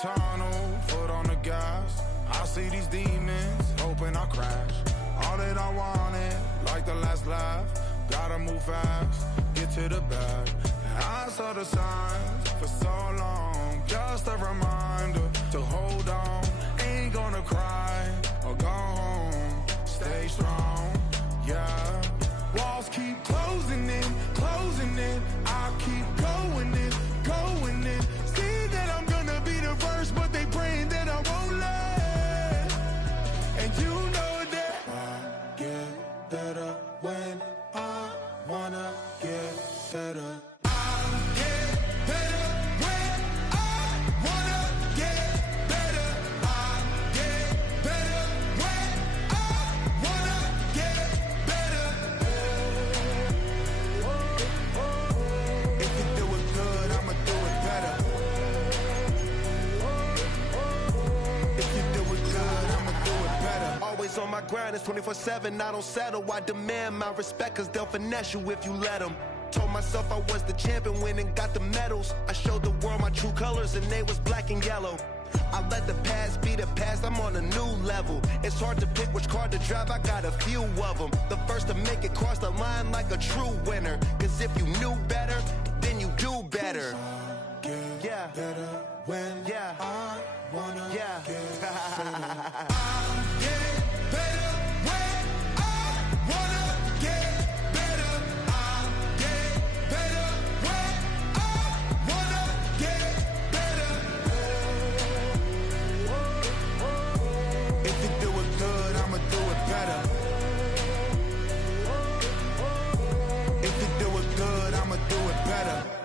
tunnel, foot on the gas. I see these demons, hoping I crash. All that I wanted, like the last laugh. Gotta move fast, get to the bag. I saw the signs for so long, just a reminder to hold on. Ain't gonna cry or go home, stay strong, yeah. Walls keep closing in, I keep going in, going in. See that I'm gonna be the first, but they praying that I won't let. And you know that I get better when I wanna get better. On my grind, it's 24/7, I don't settle. I demand my respect, cause they'll finesse you if you let them. Told myself I was the champion, went and got the medals. I showed the world my true colors and they was black and yellow. I let the past be the past, I'm on a new level. It's hard to pick which car to drive, I got a few of them. The first to make it cross the line like a true winner. Cause if you knew better, then you do better. Yeah, better when I wanna get better.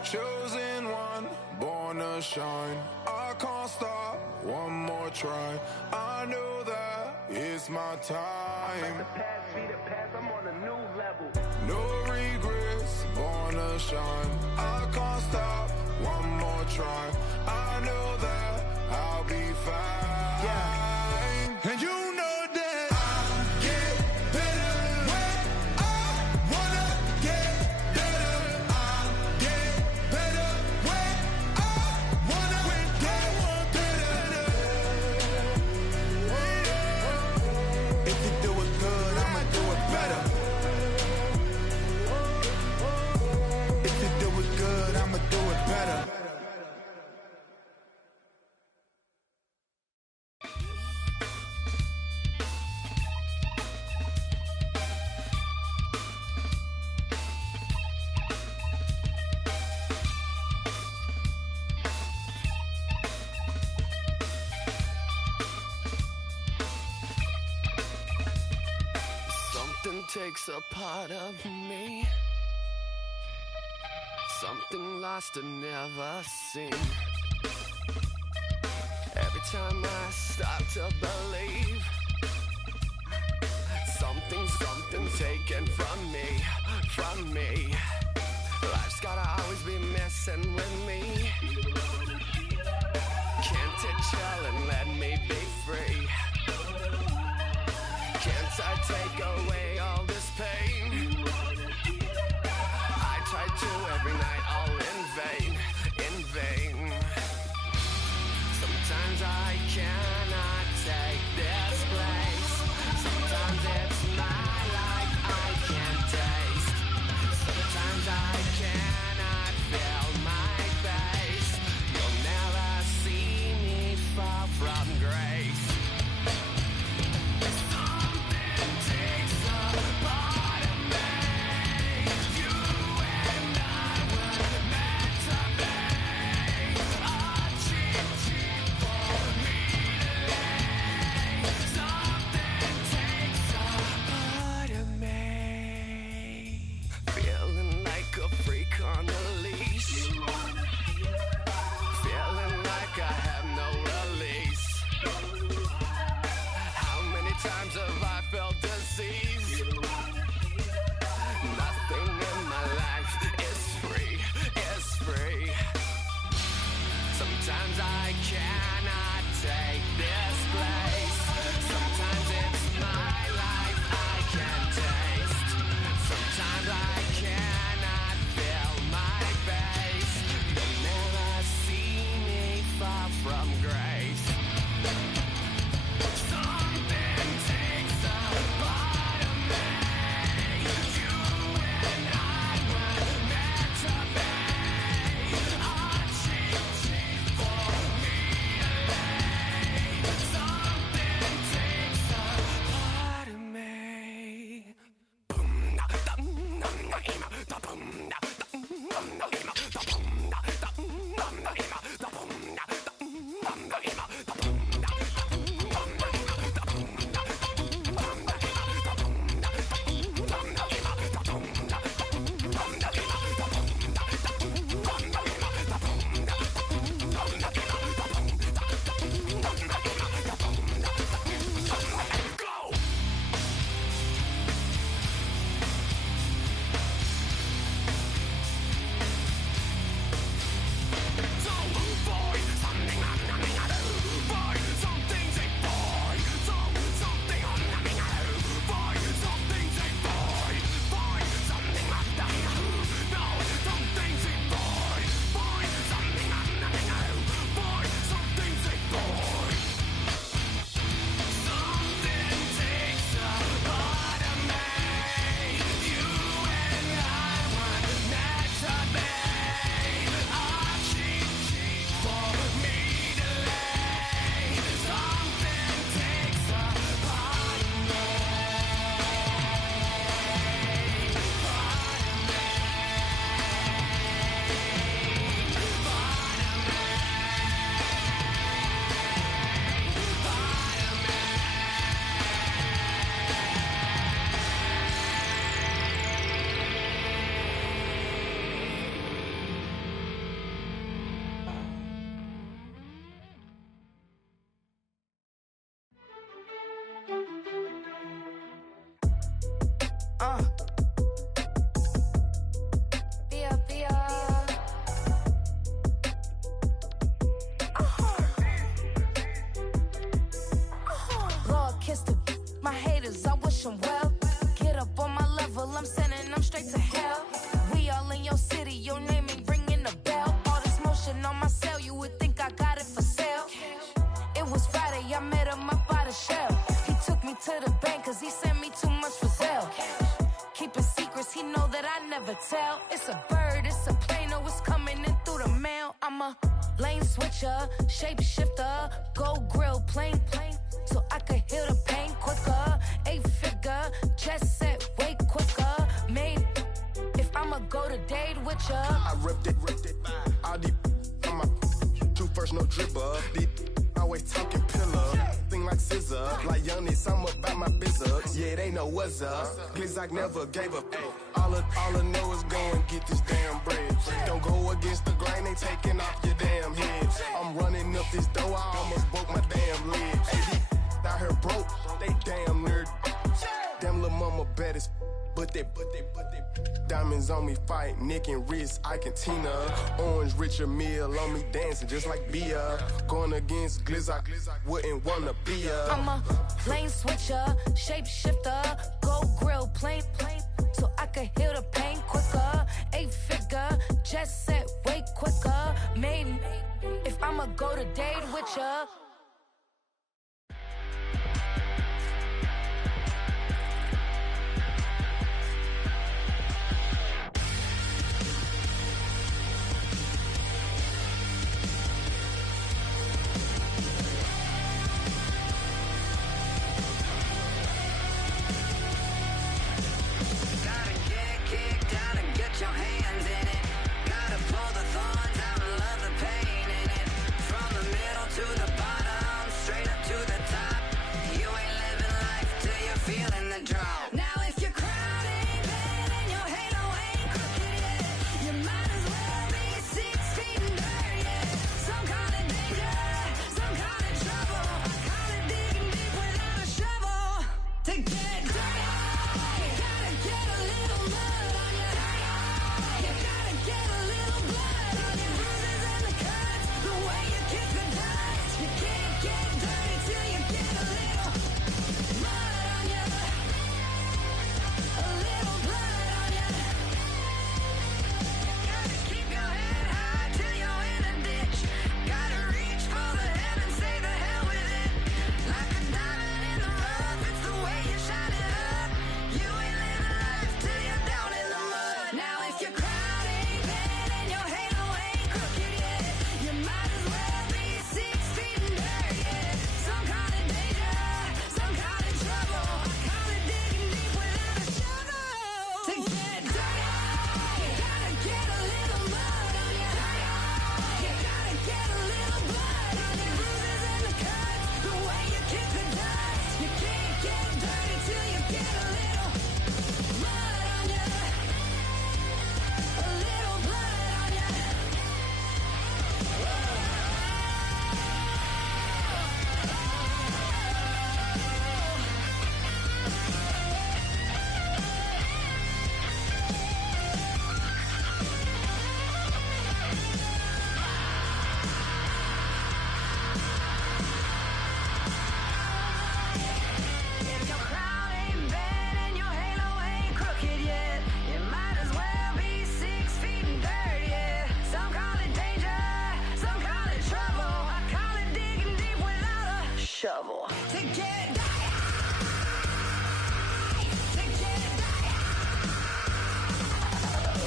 Chosen one, born to shine. I can't stop, one more try. I know that it's my time. Let the past be the past, I'm on a new level. No regrets, born to shine. I can't stop, one more try. I know that I'll be fine. Yeah. And you know that I get better when I wanna get better. I get better when I wanna get better. If you do it good, I'ma do it better. If you do it good, I'ma do it better. Something takes a part of me, something lost and never seen. Every time I start to believe, something taken from me. Life's gotta always be messing with me. Can't it chill and let me be free? Can't I take away all this pain? I try to every night, all in vain. Sometimes I cannot take this place. Sometimes it's my life I can't taste. Sometimes I cannot feel my face. You'll never see me fall from grace. Something takes a part of Lord, kiss the my haters, I wish them well. Get up on my level, I'm sending them straight to hell. We all in your city, your name ain't ringing the bell. All this motion on my cell, you would think I got it for sale. It was Friday, I met him up by the shell. He took me to the bank, cause he sent me too much for sale. Keeping secrets, he know that I never tell. It's a bird, it's a plane, oh, it's coming in through the mail. I'm a lane switcher, shapeshifter, go grill, plane, so I could heal the pain quicker. 8-figure, just set way quicker. Made, if I'ma go to date with ya. I ripped it, all these on my two first, no dribble. These always talking pillar, thing like scissor. Like youngest, I'm about my business. Yeah, they know what's up. Glizzock never gave up. All I know is go and get this damn bread. Don't go against the grain, they taking off your damn head. I'm running up this door, I almost broke my damn leg. Hey, out here broke, they damn nerd. Damn lil' mama bad as but they diamonds on me fight, neck and wrist, I can Tina. Orange Richard Mill on me dancing just like Bia. Going against Glizzock, wouldn't wanna be ya. I'm a lane switcher, shapeshifter, go grill, plane, so I could heal the pain quicker. 8-figure, just set way quicker. Made, if I'ma go to date with ya. Your hands in it, gotta pull the thorns out and love the pain in it. From the middle to the bottom, straight up to the top. You ain't living life till you're feeling the drop. Now if your crown ain't bad and your halo ain't crooked yet, you might as well be 6 feet in dirt yet. Some call it danger, some call it trouble. I call it digging deep without a shovel. To get dirty, you gotta get a little mud on you. You gotta get a little blood on your bruises and the cuts. The way you kick the dust. You can't get dirty till you get a little mud on you. A little blood on you. Gotta keep your head high till you're in a ditch. Gotta reach for the heavens, say the hell with it. Like a diamond in the rough, it's the way you shine it up. You ain't living life till you're down in the mud. Now if your crown ain't bad and your halo ain't crooked yet, you might as well be 6 feet in dirt yet. Some call it danger, some call it trouble. I call it digging deep without a shovel. To get dirty, you gotta get a little mud on you. You gotta get a little blood on your bruises and the cuts. The way you kick the dust. You can't get dirty till you get a little mud on you. A little blood on you. If your crown ain't bad and your halo ain't crooked yet, you might as well be 6 feet in dirt, yeah. Some call it danger, some call it trouble. I call it digging deep without a shovel. To get dirty, to get dirty,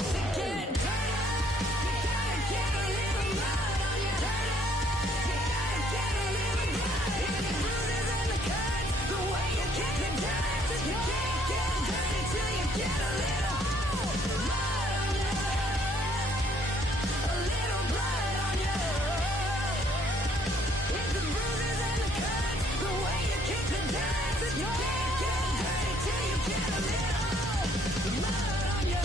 to get dirty, you gotta get a little mud on you. You gotta get a little blood on your bruises and the cuts. The way you kick the dust. You can't get dirty till you get a little mud on you. A little blood on you. It's the bruises and the cuts. The way you kick the dust. You can't get dirty till you get a little mud on you.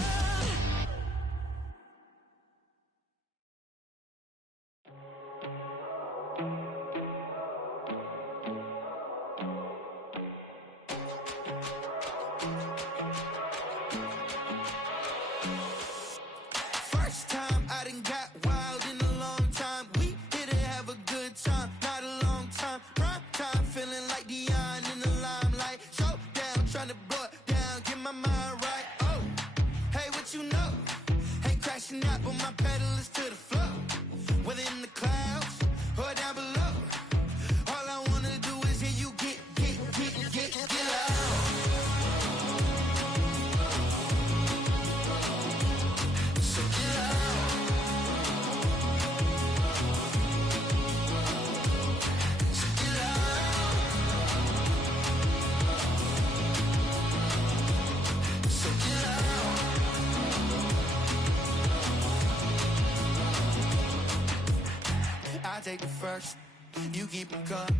take the first. You keep them coming.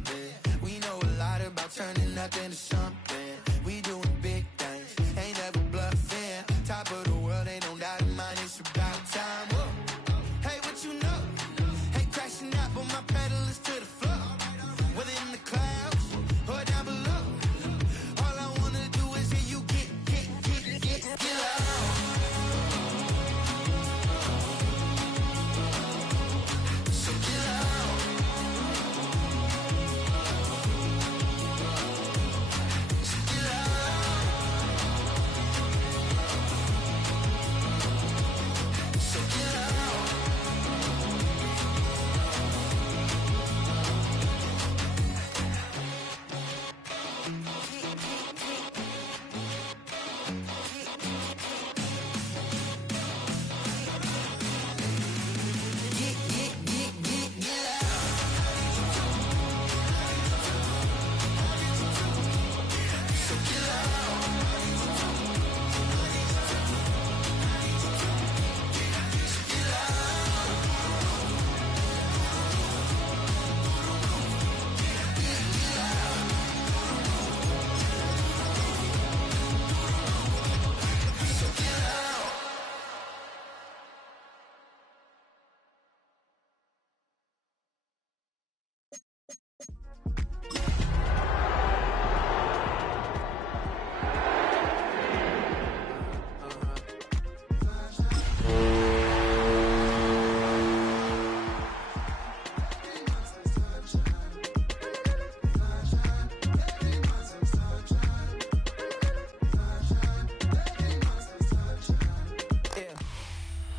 We know a lot about turning nothing to something. We doing big things, ain't never bluffing. Top of the world, ain't no doubt in mine. It's about time. Whoa. Hey, what you know? Hey, crashing out, but my pedal is to the floor. Whether in the clouds or down below, all I wanna do is hear you get loud. So get loud. So get loud. So get loud.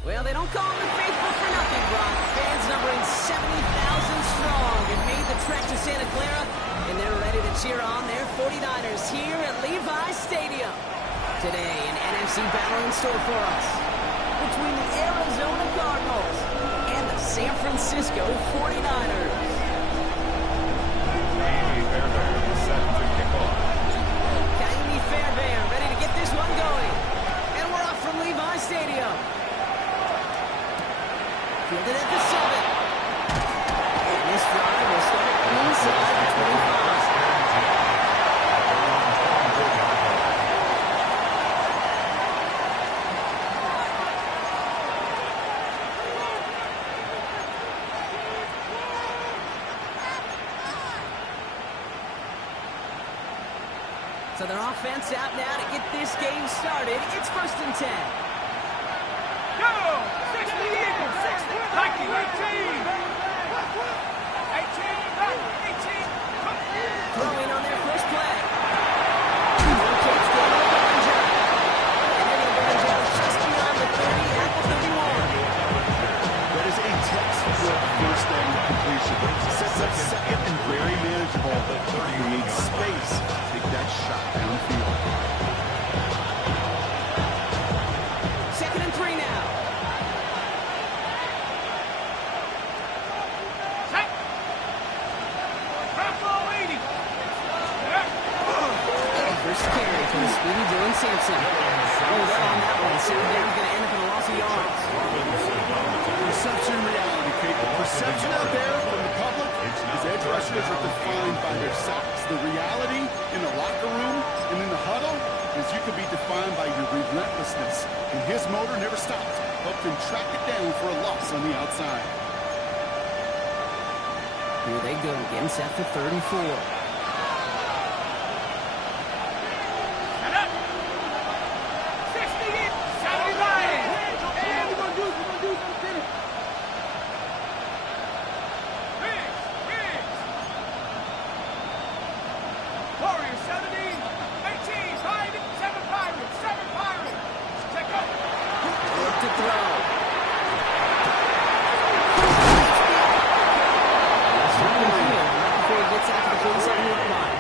Well, they don't call them the faithful for nothing, Brock. Fans numbering 70,000 strong have made the trek to Santa Clara, and they're ready to cheer on their 49ers here at Levi Stadium. Today, an NFC battle in store for us between the Arizona Cardinals and the San Francisco 49ers. Kaimi Fairbairn ready to get this one going. And we're off from Levi Stadium. Fielded at the 7. And this drive will start inside the 25. So their offense out now to get this game started. It's 1st and 10. Go! 60 Eagles! 60! 18! 18! Throwing on their first play. Rotates to Evangel. And then Evangel just beyond the 30 at the 31. That is a textbook first down completion. Sets up second and very manageable. You need space to take that shot downfield. 2nd and 3 now. Set! Bravo 80! First carry for the speedy Dylan Sampson. Rolled out on that one. Second down's going to end up in a loss of yards. Perception reality, Kate. The perception out there from the public is edge rushers are defined by their sacks. The reality in the locker room and in the huddle is you could be defined by your relentlessness. And his motor never stopped. Helped him track it down for a loss on the outside. Here they go again, set for 3rd and 4. Set up! 60 in! 79! And we're gonna do something. Riggs! Warriors 70, 18, 7 Pirates! Check up! Look to throw. Before he gets out to the 47-yard line.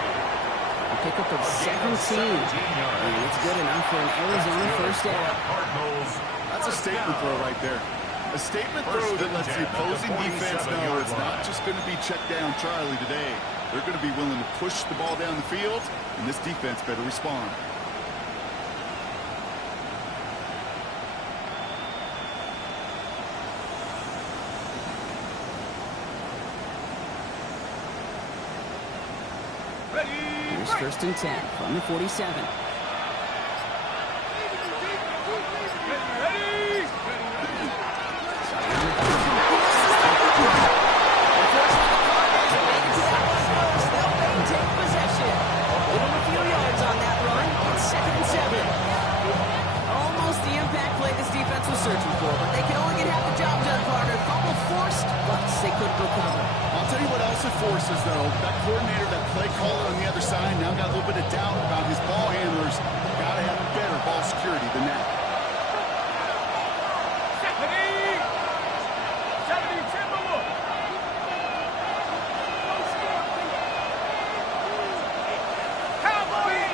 A pickup of 17. And it's good enough for an Arizona first down. That's a statement throw right there. A statement throw that lets the opposing defense know it's not just going to be check down Charlie today. They're going to be willing to push the ball down the field, and this defense better respond. 49ers, 1st and 10 from the 47. Searching for, but they can only get half the job done, partner. Fumble forced, but they couldn't recover. I'll tell you what else it forces, though. That coordinator, that play caller on the other side, now got a little bit of doubt about his ball handlers. Got to have better ball security than that. 70 Timberwolves. Cowboys.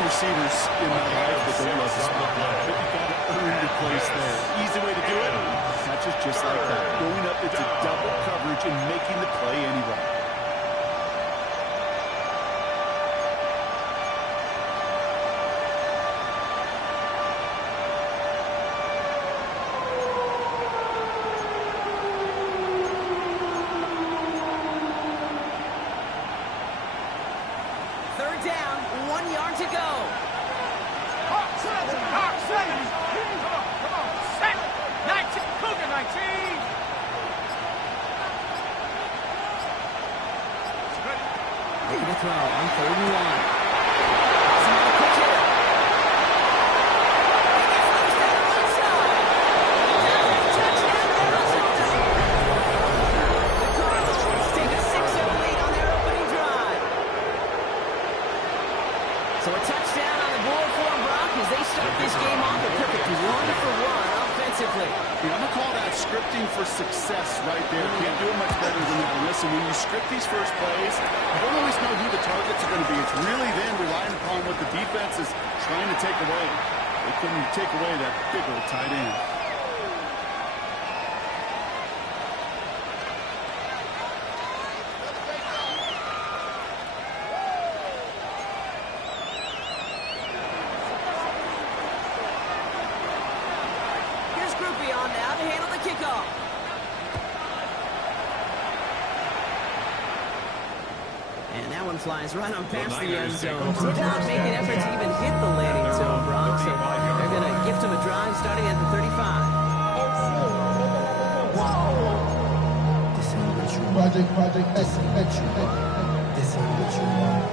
Receivers in my life that don't love the spot. But you got to earn your place there. Easy way to do it. Catches just like that. Going up into double coverage and making the play anyway. Third down, 1 yard to go. Hawks, come on, set. 19, Cougar 19. Making a throw on 3rd and 1. So a touchdown on the board for them, Brock, as they start this game off a perfect 1-for-1 offensively. I'm going to call that scripting for success right there. Can't do it much better than that. Listen, when you script these first plays, you don't always know who the targets are going to be. It's really then relying upon what the defense is trying to take away. They couldn't take away that big old tight end. And that one flies right on past the end zone. Did not make an effort to even hit the landing zone, Brock. So they're going to gift him a drive starting at the 35. Project SMH. This is what you want.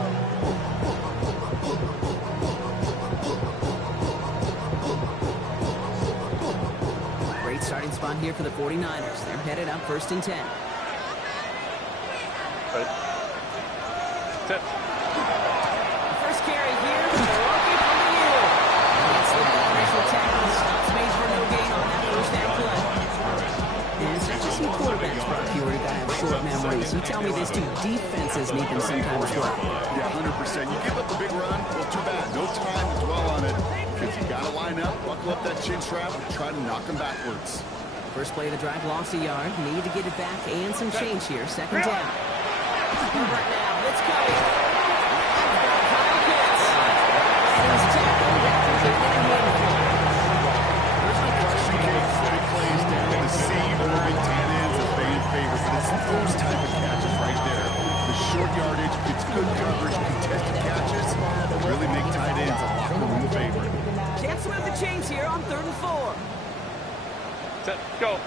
Great starting spot here for the 49ers. They're headed up 1st and 10. First carry here for the rookie from the U. Gets the initial tackle. Stops Mays for no gain on that first down play. And it's not just some quarterbacks, Brock, you got to have short memories. You tell me these two defenses need them sometimes as well. Yeah, 100%. You give up a big run, well, too bad. No time to dwell on it. Because you got to line up, buckle up that chin strap, and try to knock them backwards. First play of the drive, lost a yard. Need to get it back and some change here. 2nd down. Herbert now. It's coming. Kyle Pitts. And he's tackled after taking a hit. There's no question, Kate, big plays down in the seam or big tight ends are fan favorites. But it's those type of catches right there. The short yardage, it's good coverage, contested catches that really make tight ends a locker room favorite. Chance to move the chains here on 3rd and 4. Set, go.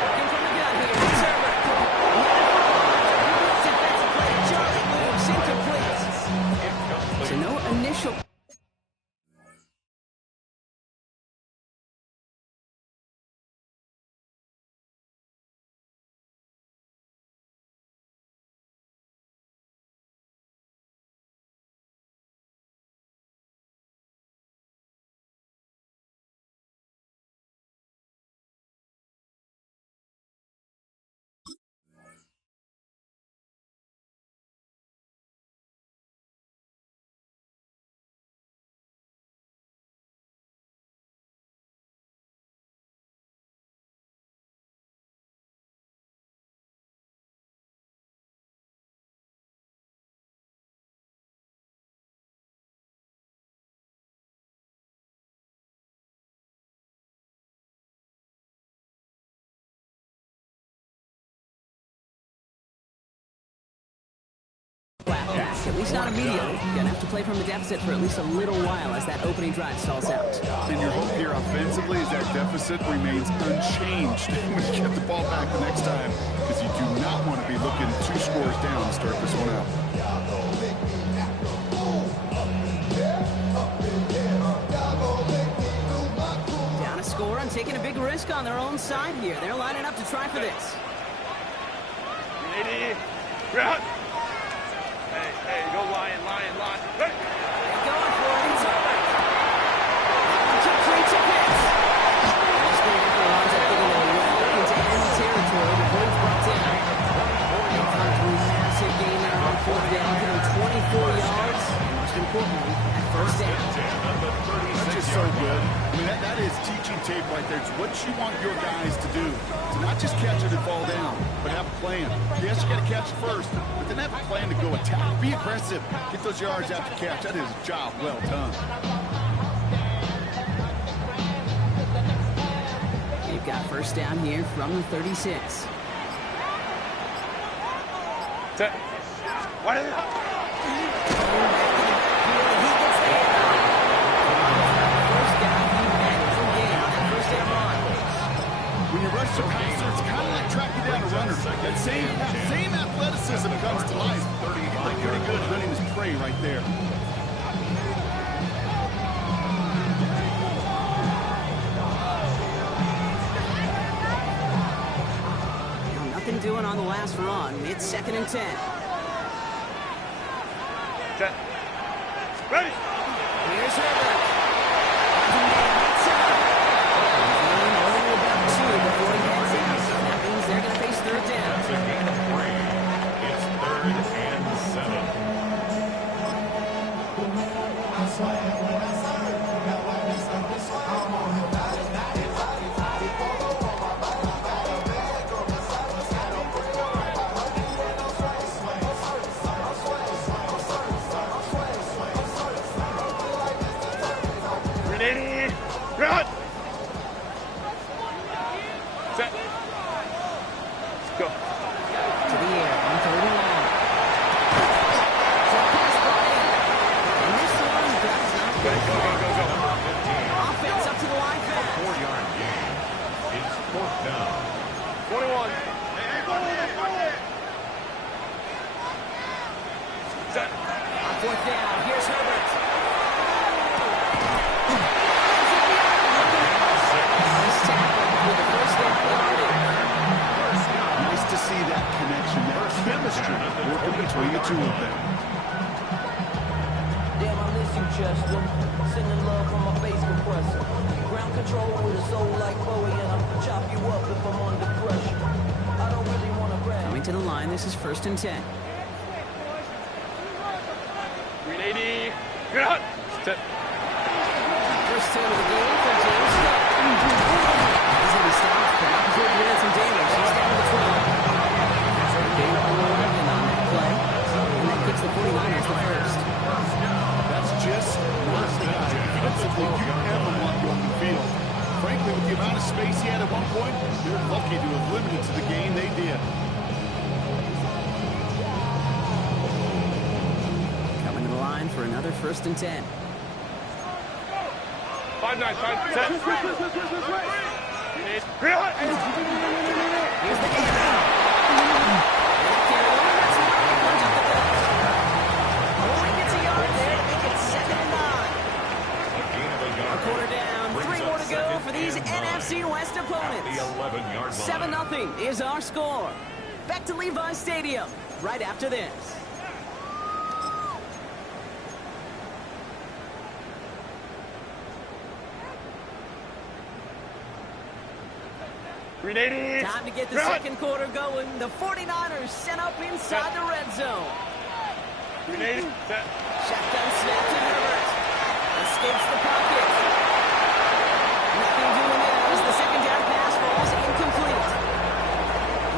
Working from the gun here. It's Herbert. Defensive play. Charlie moves incomplete. So no initial clap back, at least not immediately. Gonna have to play from a deficit for at least a little while as that opening drive stalls out. And your hope here offensively is that deficit remains unchanged when you get the ball back the next time, because you do not want to be looking 2 scores down to start this one out. Down a score and taking a big risk on their own side here. They're lining up to try for this. Hey, go Lion. Hey. They're going for it. It's over. Complete to Pitts. This thing winds up getting them well into enemy territory. The Braves brought down. They come through massive gain there on 4th down, getting 24 yards. And most importantly, at 1st down. That's just so good. I mean, that is teaching tape right there. It's what you want your guys to do. To not just catch it and fall down, but have a plan. Yes, you got to catch it first, but then have a plan to go attack. Be aggressive. Get those yards after catch. That is a job well done. They've got 1st down here from the 36. What is it? When you rush the passer, it's kind of like tracking down a runner. That same athleticism comes to life. Pretty good running his prey right there. Nothing doing on the last run. It's 2nd and 10. Ready? Here's Herbert. Only about 2 before he heads in. So that means they're going to face 3rd down. It's 3rd and 380. Run. Set. Let's go. To the air on 3rd and long. So pass brought in. And this one does not go far. Offense up to the line fast. 4-yard gain. It's 4th down. 21. Set. On 4th down, here's Herbert. Nice tackle with the 1st down yardage. Nice to see that connection, that chemistry working between the 2 of them. Damn, I miss you, Chester. Sending love from my bass compressor. Ground control with a soul like Bowie, and I'll chop you up if I'm under pressure. I don't really want to brag. Coming to the line, this is 1st and 10. 380. Run. Set. First 10 of the game for James Scott. He's going to be stopped, but not before he had some damage. He's down to the 12. So the game on that play. And that kicks the 49ers the first. That's just not the guy defensively you ever want you on the field. Frankly, with the amount of space he had at one point, they're lucky to have limited to the game they did. Coming to the line for another 1st and 10. 5-9. Set. Run. Here's the handoff. Only gets a yard there to make it 2nd and 9. A quarter down, 3 more to go for these NFC West opponents. 7-0 is our score. Back to Levi Stadium right after this. Time to get the second quarter going. The 49ers sent up inside the red zone. Shotgun snap to Herbert. Escapes the pocket. Nothing doing there as the 2nd down pass falls incomplete.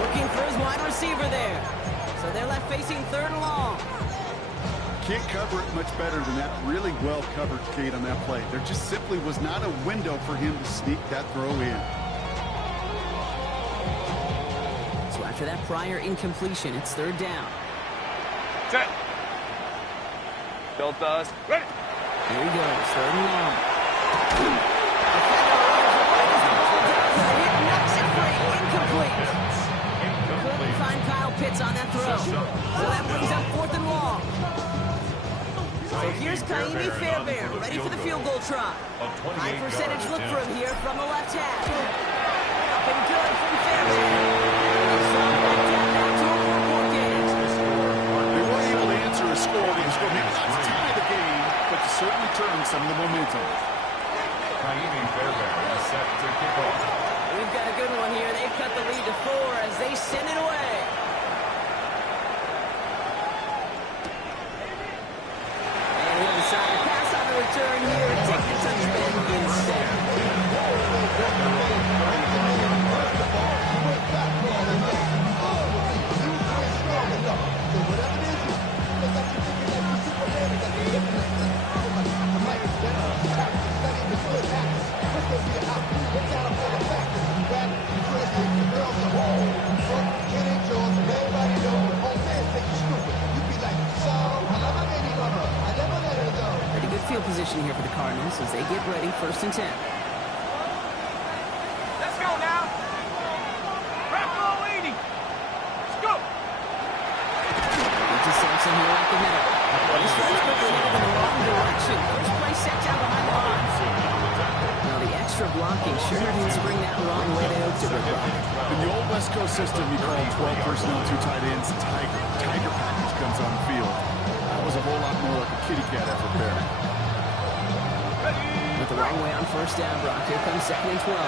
Looking for his wide receiver there. So they're left facing 3rd and long. Can't cover it much better than that. Really well covered, Kate, on that play. There just simply was not a window for him to sneak that throw in. So after that prior incompletion, it's 3rd down. Set. Built us. Ready. Here he goes, third and long. Knocks it free, incomplete. Couldn't find Kyle Pitts on that throw. So that brings up fourth and long. So here's Kaimi Fairbairn, ready for the field goal try. High percentage look for him here from the left half. Up and good from Fairbairn. They weren't able to answer a score. They scored maybe not to tie the game, but to certainly turn some of the momentum. Kaimi Fairbairn is set to kick off. We've got a good one here. They've cut the lead to 4 as they send it away. And he'll decide to pass on the return here and take the touchback instead. Pretty good field position here for the Cardinals as they get ready, 1st and 10. Let's go now. Wrap ball 80. Let's go. Into Sampson here at the middle. He's trying to put the head in the wrong direction. First play set down behind the line. Now the extra blocking sure didn't bring that wrong way to Rick Rock. In the old West Coast system, you call 12 personnel, 2 tight ends, Tiger. Tiger package comes on the field. That was a whole lot more like a kitty cat effort there. With the wrong way on 1st down, Brock. Here comes 2nd and 12.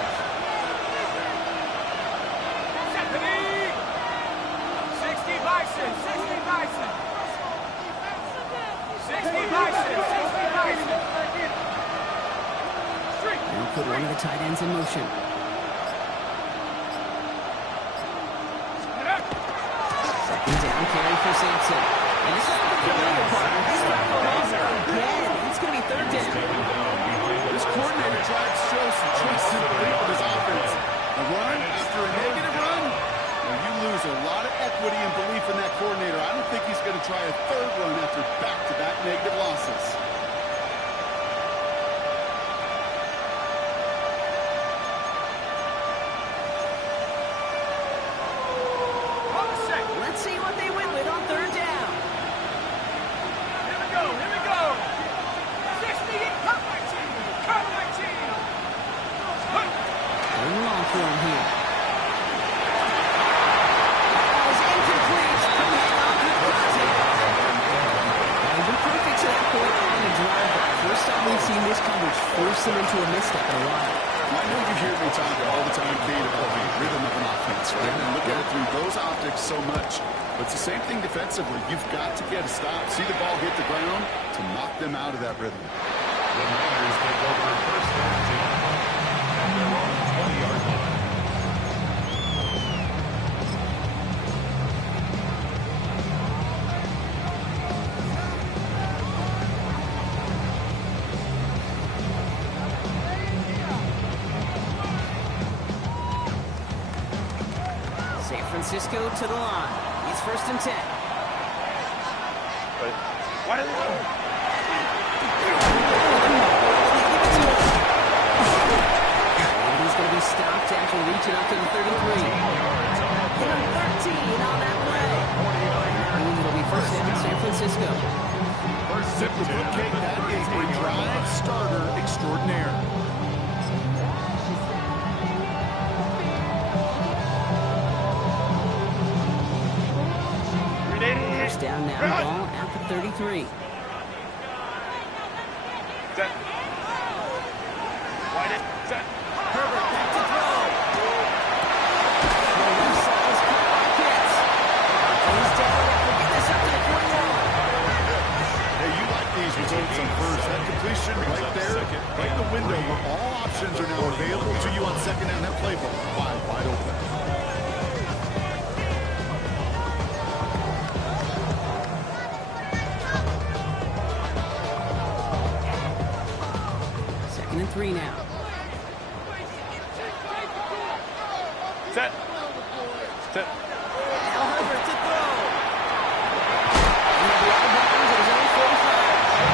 60 Bison. 60 Bison. 60 Bison. 60 Bison. Now put one of the tight ends in motion. Second down carry for Sampson. And this is the familiar part. He's trying to go again. It's going to be 3rd down. This coordinator tries to show some trust and belief in his offense. A run after a negative run, well, you lose a lot of equity and belief in that coordinator. I don't think he's going to try a 3rd run after back-to-back negative losses. Let's see what they win with on 3rd down. Here we go. Here we go. 60. Cut my team. Cut my team. Going long for him here. That was incomplete. Couldn't hang on to the contact. That would be perfect to that point on the drive. First time we've seen this coverage force them into a misstep in a while. I know you hear me talk all the time, Kate, about the rhythm of an offense, right? And look at it through those optics so much. But it's the same thing defensively. You've got to get a stop, see the ball hit the ground to knock them out of that rhythm. The Niners take over 1st and 10 at their own 20-yard line. San Francisco to the line. He's 1st and 10. What is it? And he's going to be stopped after reaching up to the 33. Hit him 13 on that play. And it'll be 1st down San Francisco. Simply put, Kate, that is a drive starter extraordinaire. First down now, ball at the 33. Set. Wide it. Set. Herbert back to throw. The left side is caught by Pitts. He's down after getting this up to the 41. Hey, you like these results on first. That completion right there, right in the window where all options are now available to you on 2nd down. That playbook wide open. And 3 now. Set. Set. Now Herbert to throw. And he'll be out of bounds at his own 45.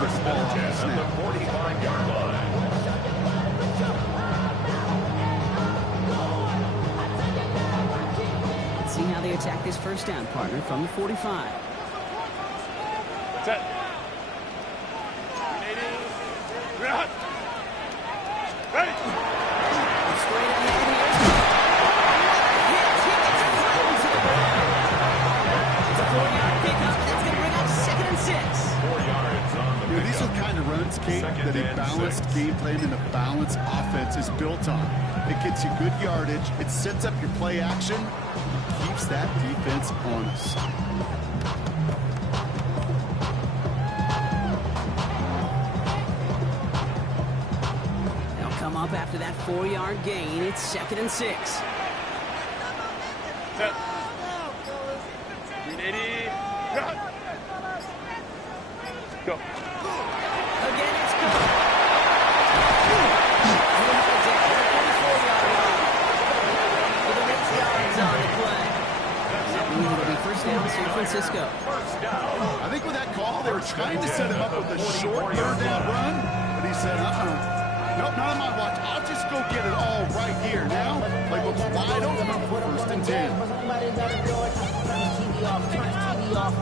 the ball off the At snap. the 45-yard line. Let's see how they attack this first down, partner, from the 45. Set. Ready. Straight ahead here. Hits. He gets thrown to the ground. It's a 4-yard pickup. That's going to bring up 2nd and 6. 4 yards on the These are the pickup. kind of runs, Kate, Second that a and balanced 6. game plan and a balanced offense is built on. It gets you good yardage, it sets up your play action, keeps that defense honest. They'll come up after that 4-yard gain. It's 2nd and 6. Set. 380. Go. Again, it's good. With the next yards on the play. It'll be first down, San Francisco. First down. I think with that call, they were trying to set him up with a short 3rd down run, but he said, nope, not on my watch. I'll just go get it all right here. Now, playbook's wide open for 1st and 10. Somebody gotta do it. Turn his TV off. Turn his TV off.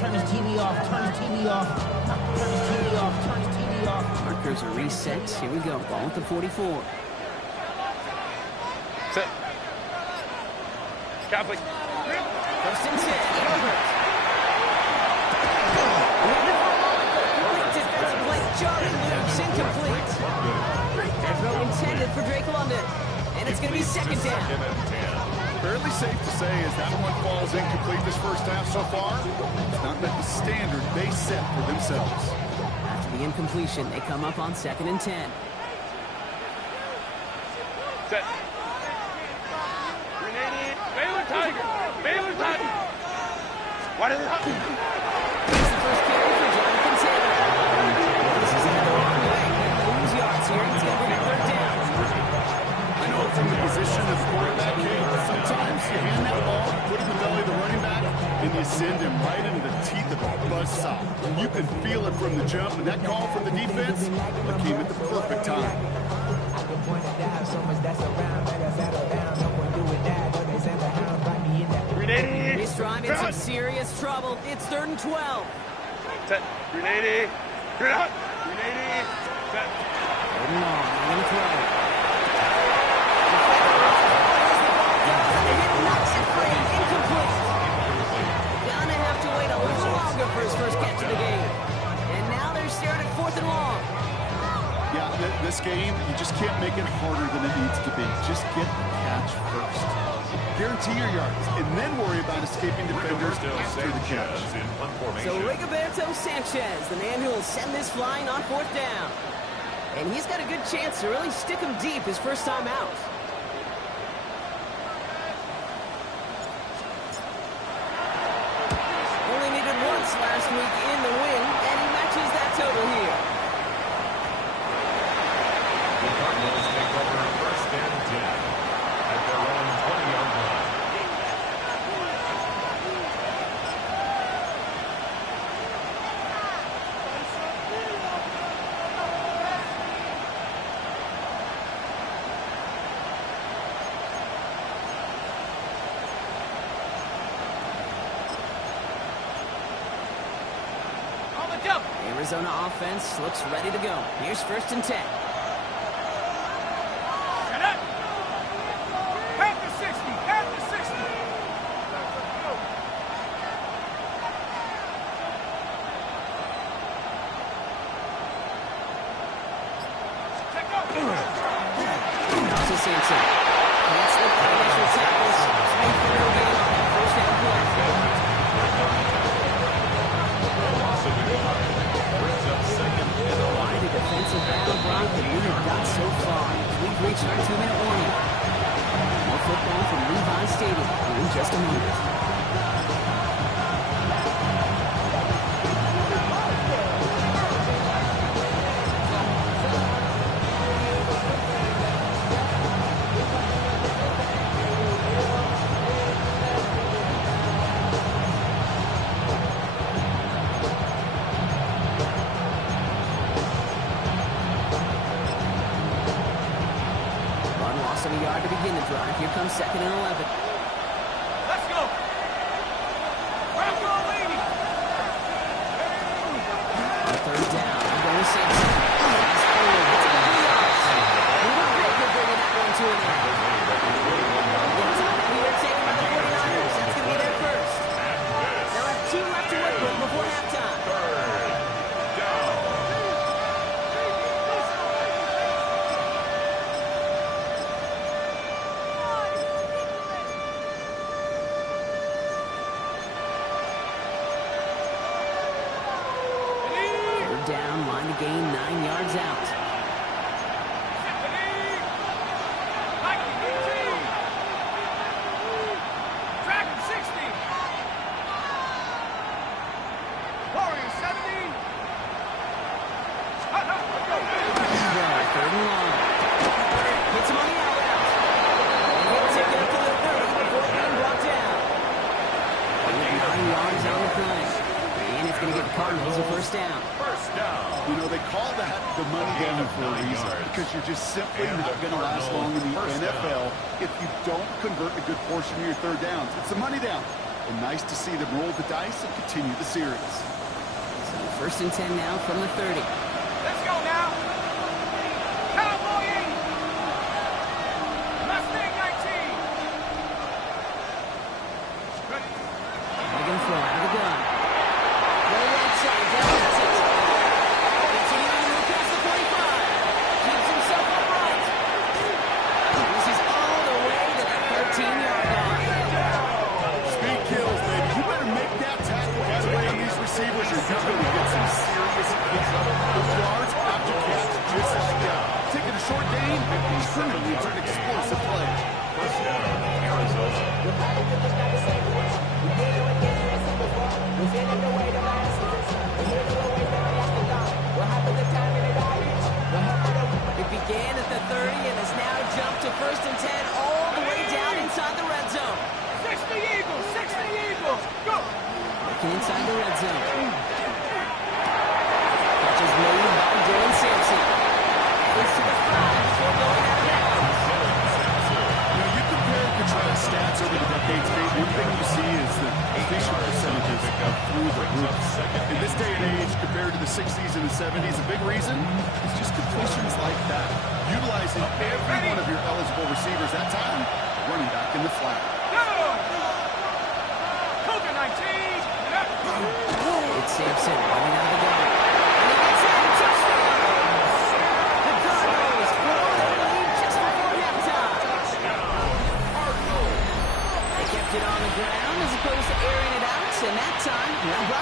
Turn his TV off. Turn his TV off. Turn his TV off. Turn his TV off. Markers are reset. Here we go. Ball at the 44. Set. Catholic. First and 10. Herbert. Great defensive play. Jordan Luke's incomplete. Throw intended for Drake London. And it's going to be 2nd down. 2nd and 10. Fairly safe to say as that one falls incomplete this first half so far. It's not met the standard they set for themselves. After the incompletion, they come up on 2nd and 10. Set. 380. Baylor Tiger. Baylor Tiger. What is it? Here's the first carry for Jonathan Taylor. This is another long way. They lose yards here. It's going to bring up 3rd down. I know from the position of quarterback, sometimes you hand that ball, put it in the belly of the running back, and you send him right into the teeth of a buzzsaw. You can feel it from the jump, and that call from the defense came at the perfect time. This drive in some serious trouble. It's 3rd and 12. Set. 380. 380. Set. Third and long. They're going to throw. Knocks it free. Incomplete. Gonna have to wait a little longer for his first catch of the game. And now they're staring at 4th and long. Yeah, this game, you just can't make it harder than it needs to be. Just get the catch first. Guarantee your yards, and then worry about escaping defenders after the catch. Sanchez in punt formation. So Rigoberto Sanchez, the man who will send this flying on 4th down. And he's got a good chance to really stick him deep his first time out. Only needed once last week in the win, and he matches that total here. The Cardinals take over 1st and 10 at their own 20-yard line. Arizona offense looks ready to go. Here's 1st and 10. Shut up. Half the 60. Half the 60. Go. Check out. Now to Sampson. Can't slip the initial tackles. Speed for no gain on that first down play. Brings up 2nd and 11. Why the defensive battle, Brock, that we have got so far? We've reached our 2-minute warning. More football from Levi Stadium in just a moment. of a yard to begin the drive. Here comes 2nd and 11. Let's go. Rambo, lady. On 3rd down, I'm going to Sampson. He's forward. It's going to be yards. Moving Baker bringing that one to an end. Again, time here taken by the 49ers. That's going to be their first. They'll have 2 left to work with before halftime. 3rd down, line to gain 9 yards out. Track 60. Warriors 70. Well, 3rd and long. Hits him on the out route. And he'll take it up to the 30 before being brought down. 9 yards on the play. And it's going to give the Cardinals a 1st down. You know, they call that the money down for a reason, because you're just simply not going to last long in the NFL if you don't convert a good portion of your 3rd downs. It's a money down. And nice to see them roll the dice and continue the series. So 1st and 10 now from the 30. Let's go now. Cowboy 80. Mustang 19. Ready. They're going to throw out of the gun. Roll right side, down the 6. Continuing to move past the 45. Keeps himself upright. This is all the way to the 13-yard line. Speed kills, baby. You better make that tackle right away on these receivers, or you're going to get some serious hits. Those yards have to catch just like that. Taking a short gain, he's turning into an explosive play. 1st down, Arizona. It began at the 30 and has now jumped to 1st and 10 all the way down inside the red zone. 60 Eagles. 60 Eagles. Go. Looking inside the red zone. Catch is made by Dylan Sampson. Gets to the 5 before going out of bounds. You know, you compare and contrast stats over the decades, Dave. One thing you see is the completion percentages are through the roof. In this day and age, compared to the 60s and the 70s, a big reason is just completions like that. Utilizing every one of your eligible receivers that time, running back in the flat. Go. Cougar 19. It's Sampson running out of the gun. And he gets in. Touchdown! The Cardinals blow their lead just before halftime. They kept it on the ground as opposed to airing it out, and that time,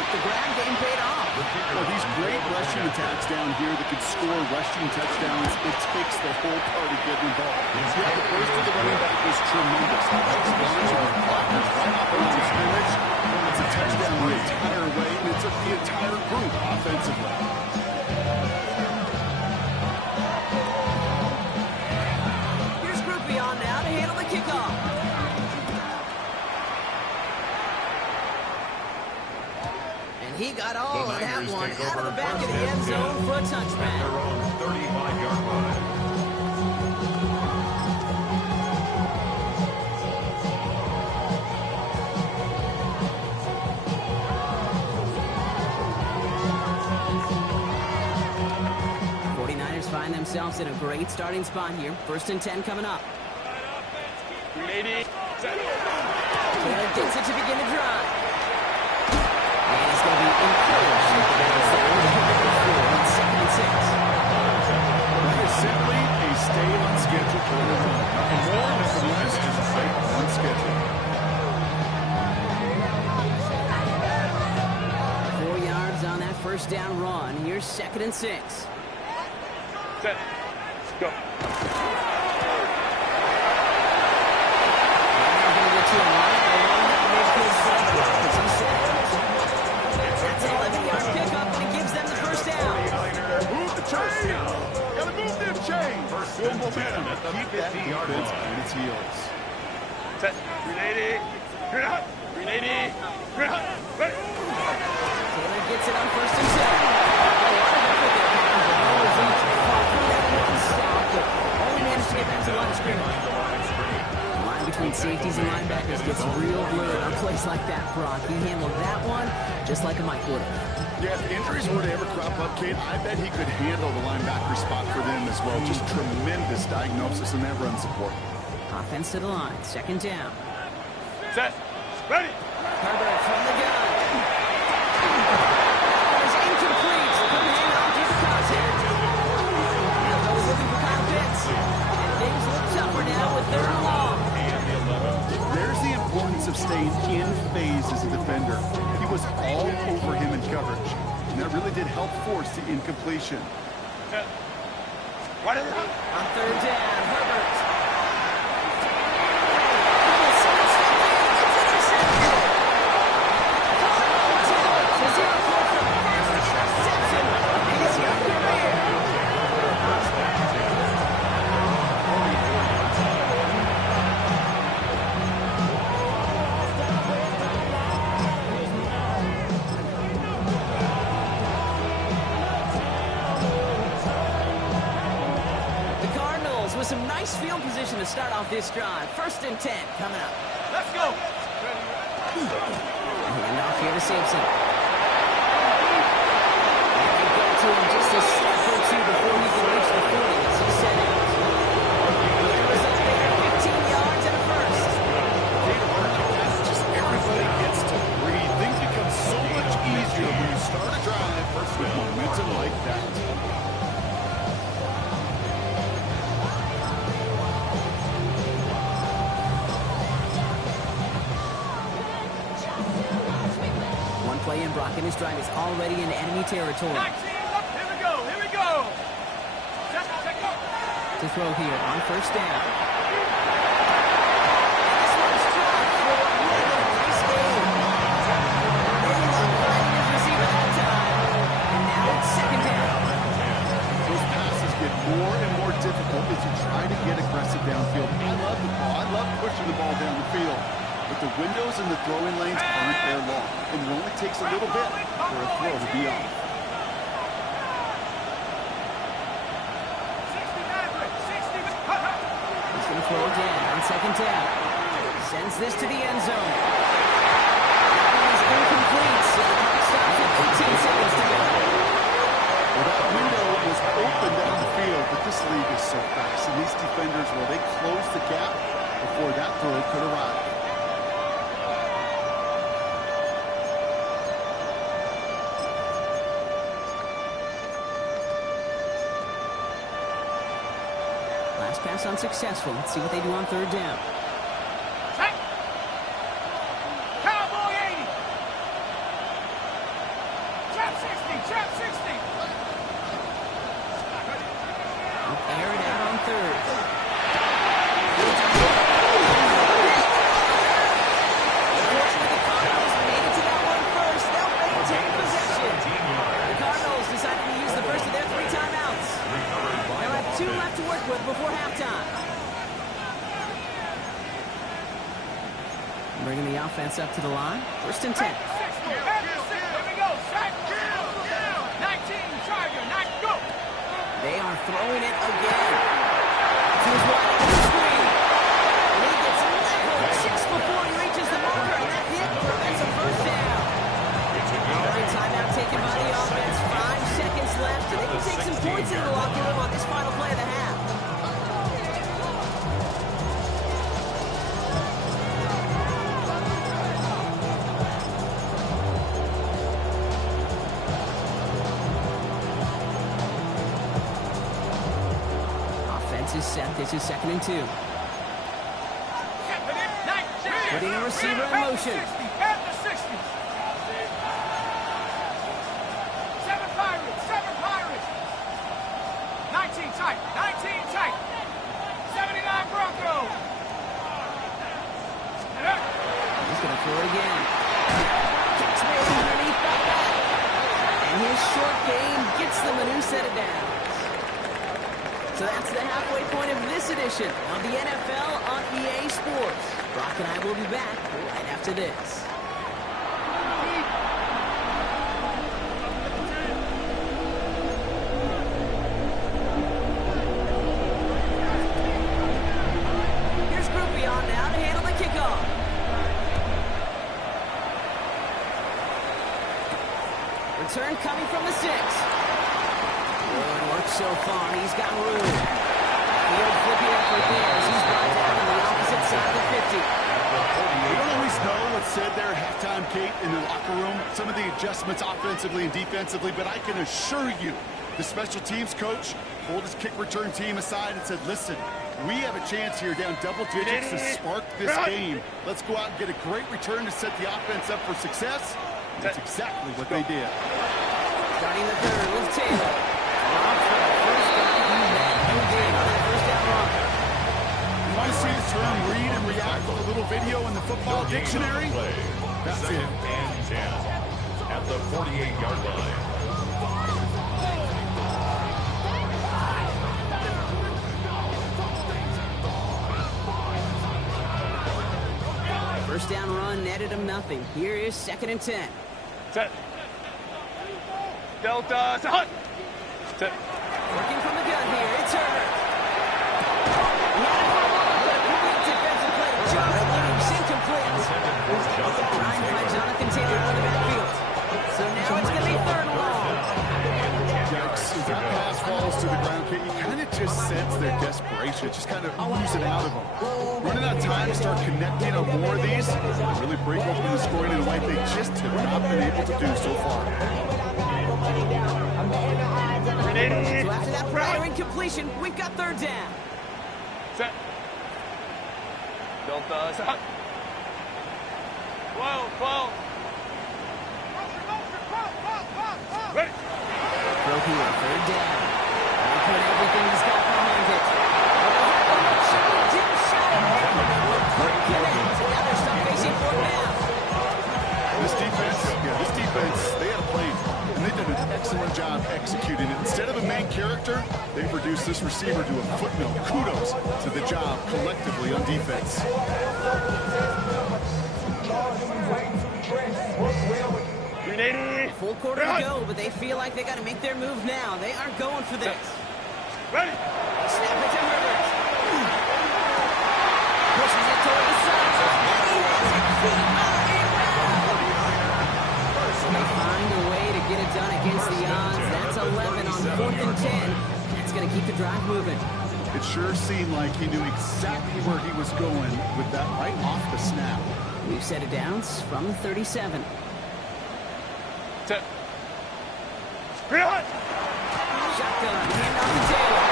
the ground game paid off. Well, these great rushing attacks down here that could score rushing touchdowns, it takes the whole party getting involved. Yeah, the burst of the running back was tremendous. Launching the blockers right off the line of scrimmage. It's a touchdown the entire way, and it took the entire group offensively. Here's Groupie on now to handle the kickoff. And he got all of that one out of the back of the end zone for a touchback. Their own 35-yard line. Find themselves in a great starting spot here. 1st and 10 coming up. Taylor Taylor gets it to begin the drive. And he's going to be encouraged. It's 2nd and 6. That is simply a stay on schedule for the run. Nothing more, nothing less, just stay on schedule. 4 yards on that 1st down run. Here's 2nd and 6. Set. Go. That's an 11-yard pickup, and it gives them the 1st down. Move the chain. Gotta move them chains. Build momentum. Keep that defense on its heels. Set. 380. You're out. 380. You're out. Ready. Taylor gets it on 1st and 10. Only managed to get back to line of scrimmage. safeties and linebackers gets real blurred on plays like that, Brock. He handled that one just like a Mike would have. Yeah, if injuries were to ever crop up, Kate, I bet he could handle the linebacker spot for them as well. Just tremendous diagnosis and that run support. Offense to the line, second down. Set. Ready. Herbert from the gun. That is incomplete. Couldn't hang on to the contact. Now goes looking for Kyle Pitts. And things look tougher now with third and long. There's the importance of staying in phase as a defender. He was all over him in coverage, and that really did help force the incompletion. What is it? On third down, Herbert. With some nice field position to start off this drive. 1st and 10 coming up. Let's go. And off here to Simpson. And they go to him just a step or two before he can reach the 40 as he set out. He was up there 15 yards and a first. Just everybody gets to breathe. Things become so much easier when you start a drive with momentum like that. Play in Brock, and his drive is already in enemy territory. 19, here we go, here we go. To throw here on 1st down. This one's dropped for a nice game. They look finding his receiver that time. And now it's 2nd down. Those passes get more and more difficult as you try to get aggressive downfield. I love the ball. I love pushing the ball down the field. But the windows and the throwing lanes aren't there long, and it only takes a little bit for a throw to be on. He's going to throw again on 2nd down. Sends this to the end zone. That one is incomplete, so the clock stops at 18 seconds to go. Well, that window was open down the field, but this league is so fast, and these defenders, well, they closed the gap before that throw could arrive. Last pass unsuccessful. Let's see what they do on 3rd down. Check. Cowboy 80. Trap 60, trap 60. Air it out on 3rd. Unfortunately, the Cardinals made it to that one first. They'll maintain possession. The Cardinals decided to use the first of their 3 timeouts. They'll have 2 left to work with before halftime. Bringing the offense up to the line. 1st and 10. Here we go. Sack. 19, Tiger. 9, go. They are throwing it again. To his wide open screen. And he gets leveled just before he reaches the marker, and that hit prevents a 1st down. Every timeout taken by the offense. 5 seconds left, and they can take some points into the locker room on this final play of the half. Offense is set. This is 2nd and 2. Putting a receiver in motion. At the 60. 7 Pirates. 19 tight. 79 Broncos. He's going to throw it again. Gets way underneath the back. And his short game gets them a new set of downs. So that's the halfway point of this edition of the NFL on EA Sports. Brock and I will be back right after this. Here's Groupie on now to handle the Return coming from the 6. Good work so far. He's got room. Field flipping effort there as he's brought down on the opposite side of the 50. We don't always know what's said there at halftime, Kate, in the locker room. Some of the adjustments offensively and defensively, but I can assure you the special teams coach pulled his kick return team aside and said, listen, we have a chance here down double digits to spark this game. Let's go out and get a great return to set the offense up for success. That's exactly what they did. Starting the third with Taylor. First down, he's back in game on that first down run. You want to see the term read and react with a little video in the football dictionary? That's it. And 10 at the 48-yard line. First down run netted him nothing. Here is 2nd and 10. Set. Delta, set. Set. Working from the gun here, it's Herbert. Complete defensive play. Just leaves incomplete. Trying by Jonathan Taylor on the backfield. So now it's going to be 3rd and long. As that pass falls to the ground, Kate, you kind of just sense their desperation, just kind of oozing out of them. Running out of time to start connecting on more of these, really break open the scoring in a way they just have not been able to do so far. So after that prior incompletion, we've got 3rd down. Set. Delta, set. 12. Ready. Throw here, 3rd down. They put everything he's got behind it. Now they're stuck facing 4th down. This defense, they had a plan, and they did an excellent job executing it. Instead of a main character, they reduced this receiver to a footnote. Kudos to the job collectively on defense. Full quarter to go, but they feel like they got to make their move now. They aren't going for this. Ready. Snap it to Herbert. Pushes it toward the side. They find a way to get it done against the odds. That's 11 on 4th and 10. That's going to keep the drive moving. It sure seemed like he knew exactly where he was going with that right off the snap. We've set it downs from the 37. Set. Shotgun. Handoff to Taylor.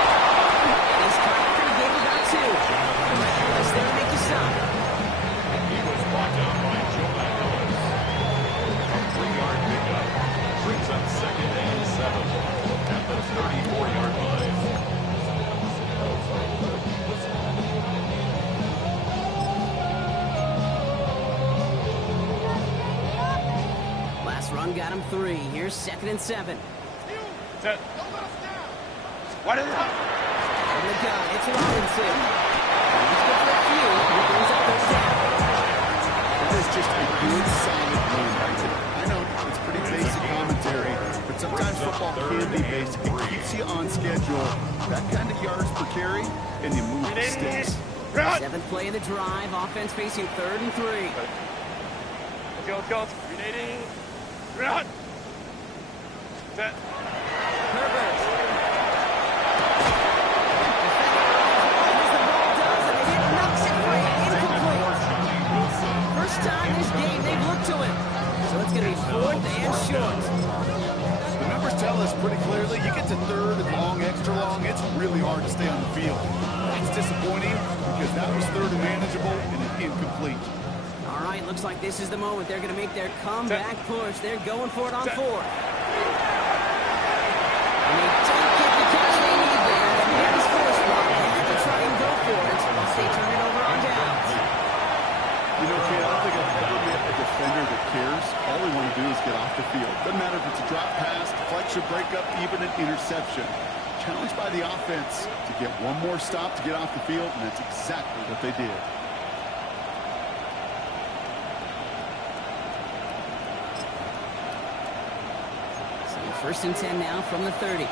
And he's caught after the game about 2. Unless they make the stop. He was brought down by Joe Owens. A 3-yard pickup brings up 2nd and 7 at the 34-yard line. Last run got him 3. Here's 2nd and 7. Set. What is it? From the gun, it's Robinson. He's good for a few. He brings up 3rd down. That is just a good, solid run right there. I know it's pretty basic commentary, but sometimes football can be basic. It keeps you on schedule. That kind of yards per carry, and you move the sticks. 7th play of the drive. Offense facing 3rd and 3. Let's go. Grenading. Run. Set. Herbert. As the ball does, and it knocks it free. Incomplete. First time this game they've looked to him. So it's going to be 4th and short. The numbers tell us pretty clearly, you get to 3rd and long, extra long, it's really hard to stay on the field. That's disappointing because that was 3rd and manageable and an incomplete. All right, looks like this is the moment. They're going to make their comeback push. They're going for it on 4th. And they don't get the catch they need there. And here's 4th spot. They have to try and go for it. Once they turn it over on downs. You know, Kate, I don't think I've ever met a defender that cares. All we want to do is get off the field. Doesn't matter if it's a drop pass, deflection, breakup, even an interception. Challenged by the offense to get one more stop to get off the field, and that's exactly what they did. So 1st and 10 now from the 30.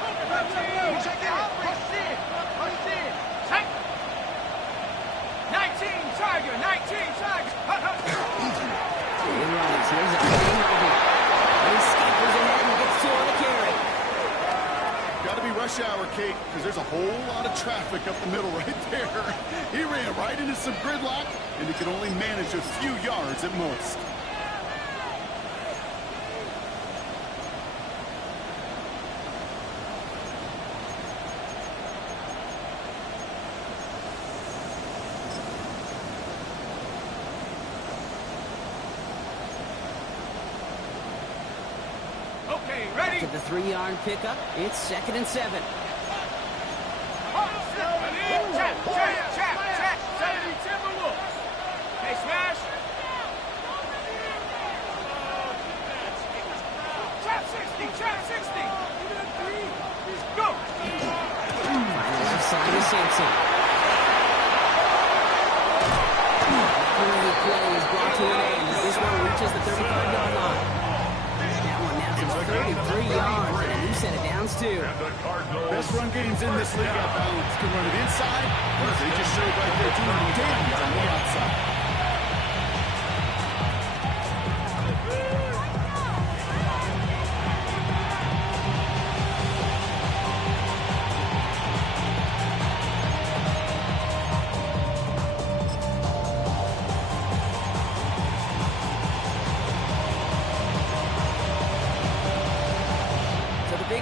Check it out. Push in. 19 Tiger. 19 Tiger. He runs. Here's a game over. He scampers ahead and gets Kate, because there's a whole lot of traffic up the middle right there. He ran right into some gridlock, and he could only manage a few yards at most. Okay, ready? To the 3-yard pickup, it's 2nd and 7. Check, check, check, check. 70 Timberwolves. Hey, Smash. Trap 60, trap 60. Go. Final left side to Sampson. Early play is brought to an end as this one reaches the 35-yard line. That one now to 33 yards and a new set of downs, too. Best run games in this league at balance. Can run it inside, or they just showed right there doing damage on the outside.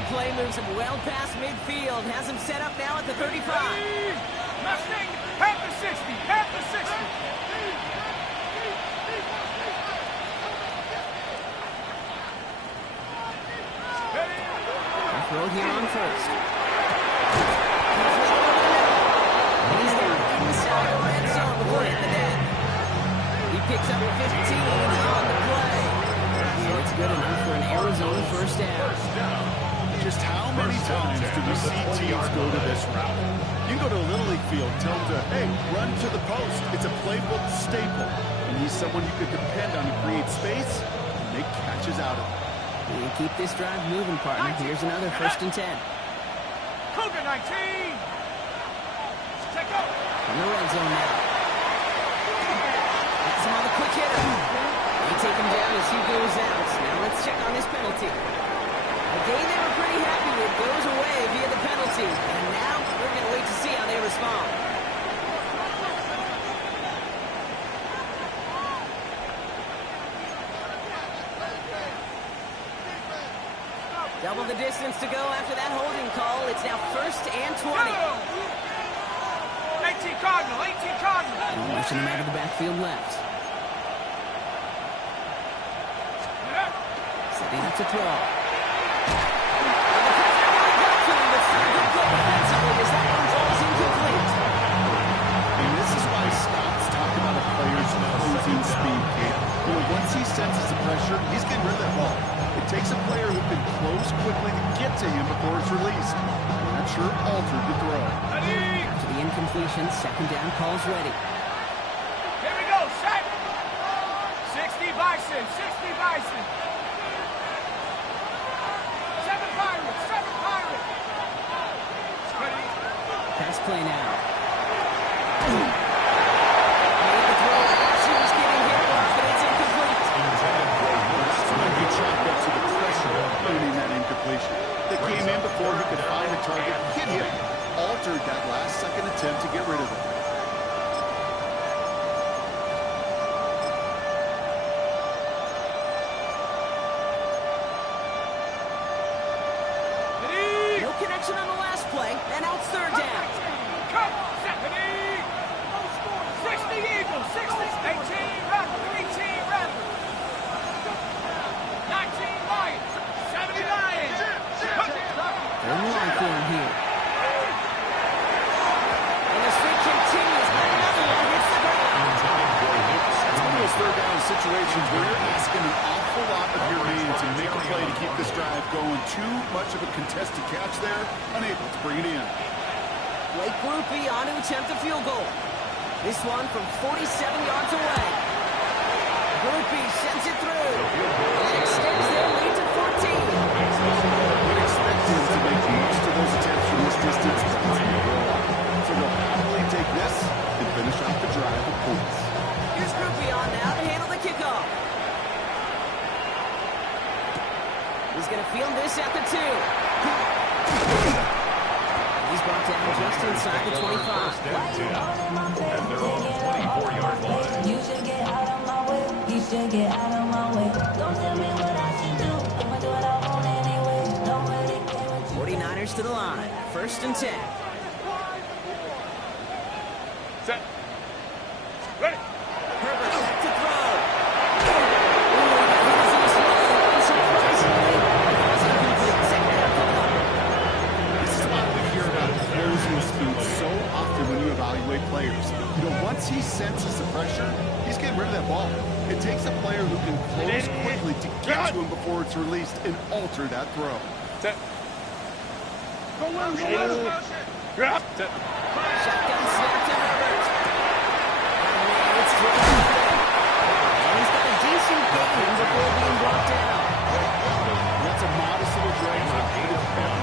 Play moves him well past midfield. Has him set up now at the 35. Mustang, half the 60, half the 60. Throw here on first. He's down inside the red zone before hitting the net. He picks up a 15 on the play. And it's good enough for an Arizona first down. Just how many times do we see teams go to this route? You can go to a Little League field, tell them to, hey, run to the post. It's a playbook staple. And he's someone you could depend on to create space and make catches out of it. You keep this drive moving, partner. Here's another 1st and 10. Cougar 19. Check out. From the red zone now. That's another quick hitter. They take him down as he goes out. Now let's check on this penalty. A game they were pretty happy with goes away via the penalty. And now we're going to wait to see how they respond. Double the distance to go after that holding call. It's now 1st and 20. 18 Cardinal, 18 Cardinal. And rushing him out of the backfield left. Setting up to throw. And this is why scouts talk about a player's closing speed, Kate. You know, once he senses the pressure, he's getting rid of that ball. It takes a player who can close quickly to get to him before it's released. And that sure altered the throw. After the incompletion, 2nd down calls ready. Here we go, set. 60 Bison, 60 Bison. 7 Pirates, 7 Pirates. Pass play now. Made the throw as he was getting hit off, but it's incomplete. He tracked up to the pressure of earning that incompletion. That came in before he could find a target, hit him, altered that last-second attempt to get rid of it. No connection on the last play, and now it's 3rd down. Come on, Stephanie. 60 Eagles, 60, 18 Raptors, 18 Raptors. 19 Lions, 70 Lions. They're in line for him here. And the streak continues, but another one hits the ground. It's one of those 3rd down situations where you're asking an awful lot of your man to make a play to keep this drive going. Too much of a contested catch there, unable to bring it in. Blake Grupe on to attempt a field goal. This one from 47 yards away. Grupe sends it through and extends their lead to 14. We'd expect him to make most of those attempts from this distance. So they'll happily take this and finish off the drive with points. Here's Grupe on now to handle the kickoff. He's going to field this at the 2. He's brought down just inside the 25. And they're on the 24-yard line. You should get out of my way. You should get out of my way. Don't tell me what I should do. I'ma do what I want anyway. Don't really care what you 49ers to the line. 1st and 10. Set. Ready. Herbert back to throw. Unsurprisingly, that was incomplete. Second down coming up. This is why we hear about closing speed so often when you evaluate players. You know, once he senses the pressure, he's getting rid of that ball. It takes a player who can close quickly to get to him before it's released and alter that throw. Set. Go loose. Drop. Set. Shotgun snap to Herbert. And it's thrown. And he's got a decent gain before being brought down. That's a modest little drag. You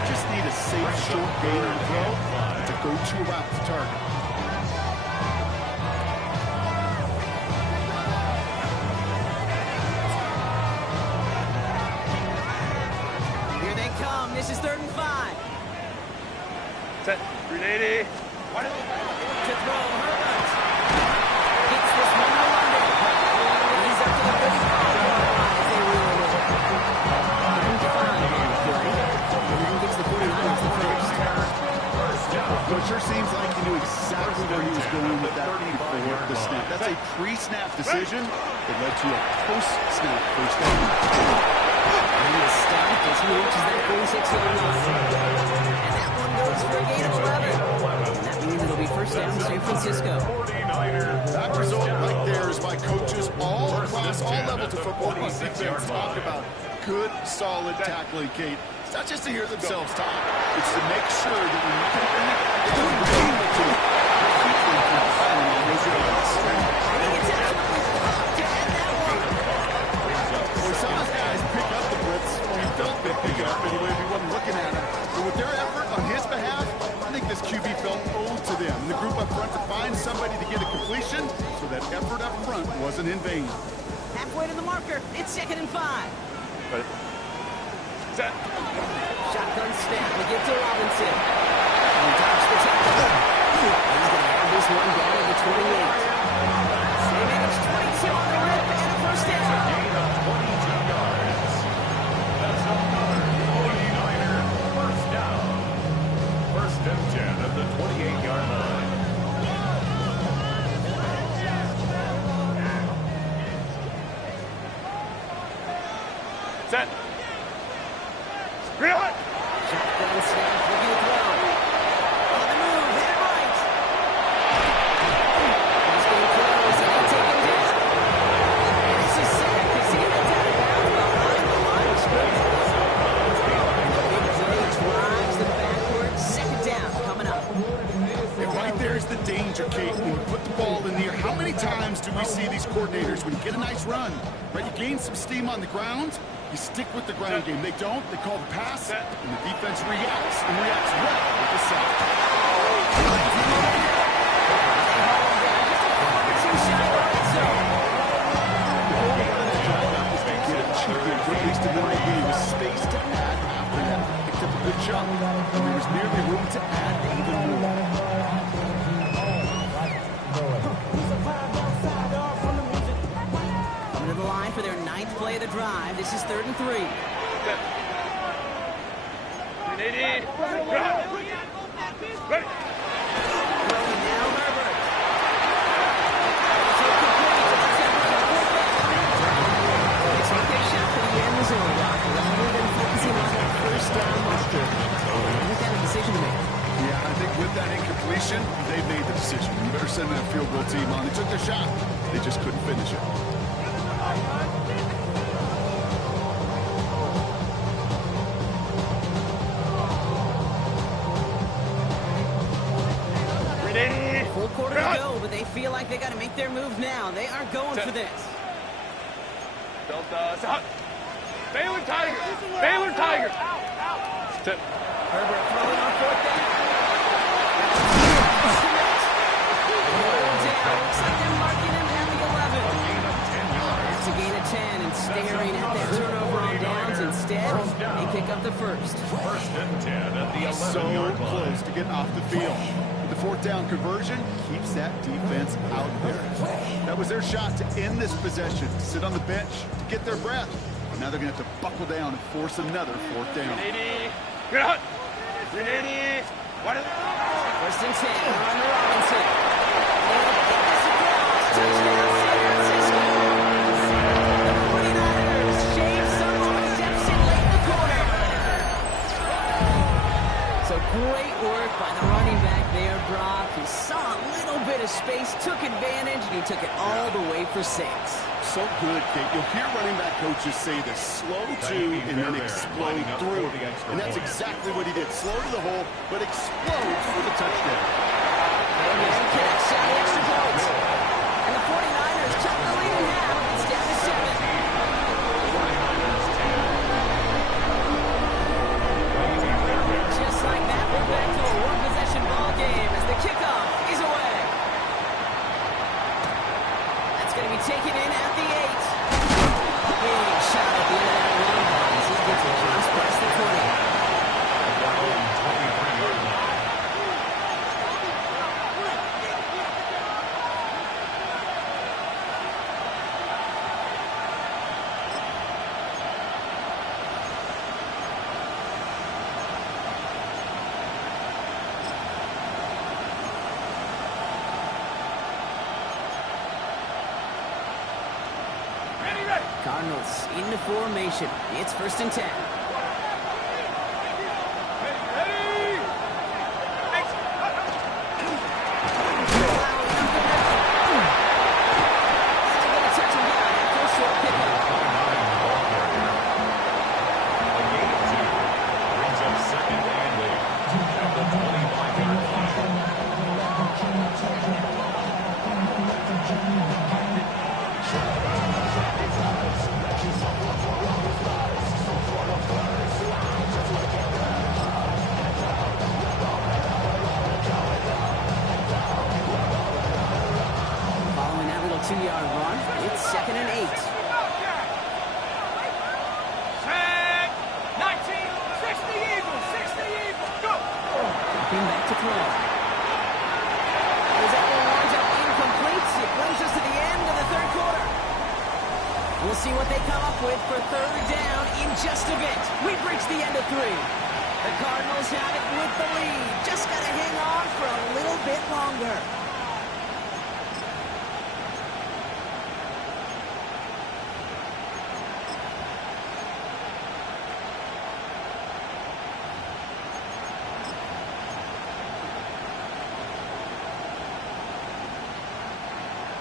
just need a safe, short gain on the throw to go to a route to target. Here they come. This is 3rd and 5. Set. 380. To throw, Herbert. Gets this one to London. He's up to the 35-yard line as they reel it in. 35 on the play. And then gets the 49ers the first. Well, it sure seems like he knew exactly where he was going with that before the snap. That's a pre-snap decision that led to a post-snap first down. And he is stopped as he reaches that 46-yard line. And that one goes for a gain of 11. And that means it'll be first down San Francisco. That result right there is why coaches all across all levels of football and defense talk about good, solid tackling, Kate. It's not just to hear themselves talk. It's to make sure that when you can it's to bring the team. Keep them from firing on those yards. I think it's absolutely tough to end that one. We saw his guys pick up the blitz. We felt they pick it up anyway if he wasn't looking at it. But with their effort on his behalf, I think this QB felt owed to them. And the group up front to find somebody to get a completion so that effort up front wasn't in vain. Halfway to the marker. It's 2nd and 5. Ready. Set. Shotgun snap. We give to Robinson. And dodge the tackle. He's going to have this one down at the 28. They manage 22 on the rip and a first down. Gain of 22 yards. That's another 49er first down. 1st and 10 at the 28-yard line. Set. Real it. Shotgun snap. Looking to throw. On the move. Hit it right. He's going to close and they'll take him down. And it's a sack as he gets out of bounds behind the line of scrimmage. And the big play drives them backwards. 2nd down coming up. And right there's the danger, Kate. When you put the ball in the air, how many times do we see these coordinators, when you get a nice run, right, you gain some steam on the ground, you stick with the ground game. They don't. They call the pass, and the defense reacts, and reacts well with the sack. At least in the right game, was space to add after that. Picked up a good chunk, and there was nearly room to add even more. Coming to the line for their 9th play of the drive. This is 3rd and 3. 380. Drop. Ready. Throwing now, Herbert. It's like a shot for the end zone, Doc. Rather than focusing on that first down marker. Look at a decision to make. Yeah, I think with that incompletion, they made the decision. You better send that field goal team on. They took their shot. They just couldn't finish it. Full quarter to go, but they feel like they got to make their move now. They are going for this. Delta. Stop. Baylor Tiger. Baylor Tiger. Tip. Herbert throwing on 4th down. Looks like they're marking him at the 11. It's a gain of 10 and staring at that turnover on downs. Instead, they pick up the first. First and 10 at the 11-yard So line. close to getting off the field. The fourth down conversion keeps that defense out there. That was their shot to end this possession, to sit on the bench, to get their breath. Now they're going to have to buckle down and force another fourth down. 380. Get out. 380. What is it? First and 10. Run to Robinson. He'll get this across. Touchdown, San Francisco. The 49ers shave some off Jefferson late in the quarter. So great work by the running back there, Brock. He saw a little bit of space, took advantage, and he took it all the way for 6. So good, Kate. You'll hear running back coaches say this: slow to and then explode through. And that's exactly what he did. Slow to the hole, but explodes for the touchdown. And connects on the extra point. And the 49ers cut the lead in half. It's down to 7. Just like that, we're back to a one-possession ball game as the kickoff is away. That's going to be taken in at the 8. Big shot at the end of that run. This gets it just past the 20. Cardinals into formation. It's first and 10. We'll see what they come up with for third down in just a bit. We've reached the end of 3. The Cardinals have it with the lead. Just got to hang on for a little bit longer.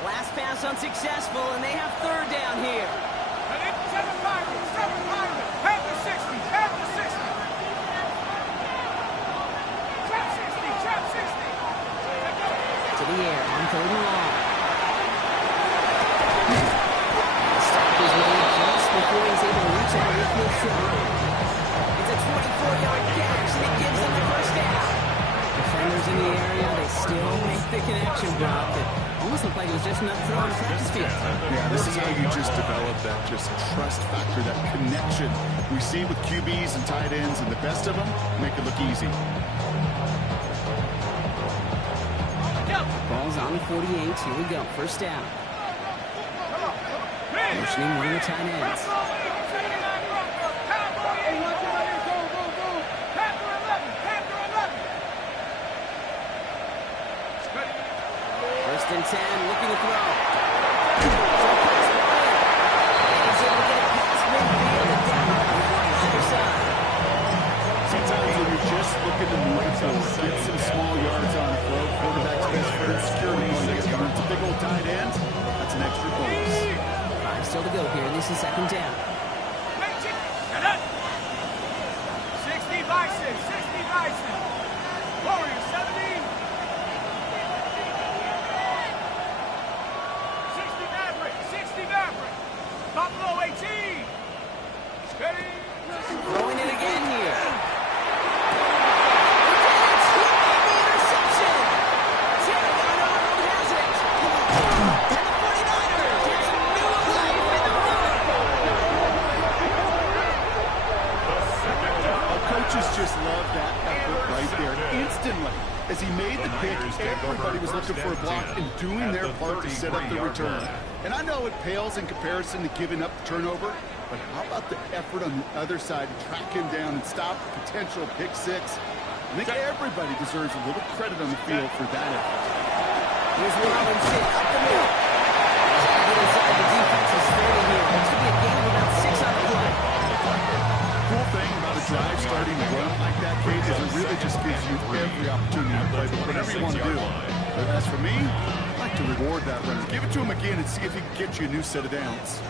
Last pass unsuccessful, and they have third down here. 7 Pirates, 7 Pirates. Half the 60, half the 60. Trap 60, trap 60. To the air, on third and long. The stop is made just before he's able to reach out with his shot. It's a 24-yard catch, and it gives them the first down. Defenders in the area, they still make the connection, Brock. Almost looked like it was just enough throw on the practice field. Yeah, this is how you just develop that just trust factor, that connection. We see with QBs and tight ends, and the best of them make it look easy. Ball's on the 48. Here we go. First down. Motioning one of the tight ends. First and 10, looking to throw. He's able to get it past midfield and down on the 49er side. Sometimes when you're just looking to move it forward, get some small yards on the throw, quarterback's best friend, security when you get it's a big old tight end, that's an extra bonus. 5 still to go here. This is second down. 60 Bison, 60 Bison. Warriors 70. 60 Maverick, 60 Maverick. Buffalo 18. Steady. Throwing it again here. It's hit by the interception. Terry Arnold has it. And the 49ers has new life in the room. The second Coaches just love that effort right there. Instantly, as he made the pick, everybody was looking for a block and doing their part to set up the return. And I know it pales in comparison to giving up the turnover, but how about the effort on the other side to track him down and stop the potential pick six? I think everybody deserves a little credit on the field for that effort. Here's Robinson up the middle. He's inside the defense's 30 here. This should be a game of about 6 on the play. Cool thing about a drive starting to run like that, Kate, is it really just gives you every opportunity to play whatever you want to do. But as for me, I'd like to reward that runner. Give it to him again and see if he can get you a new set of downs.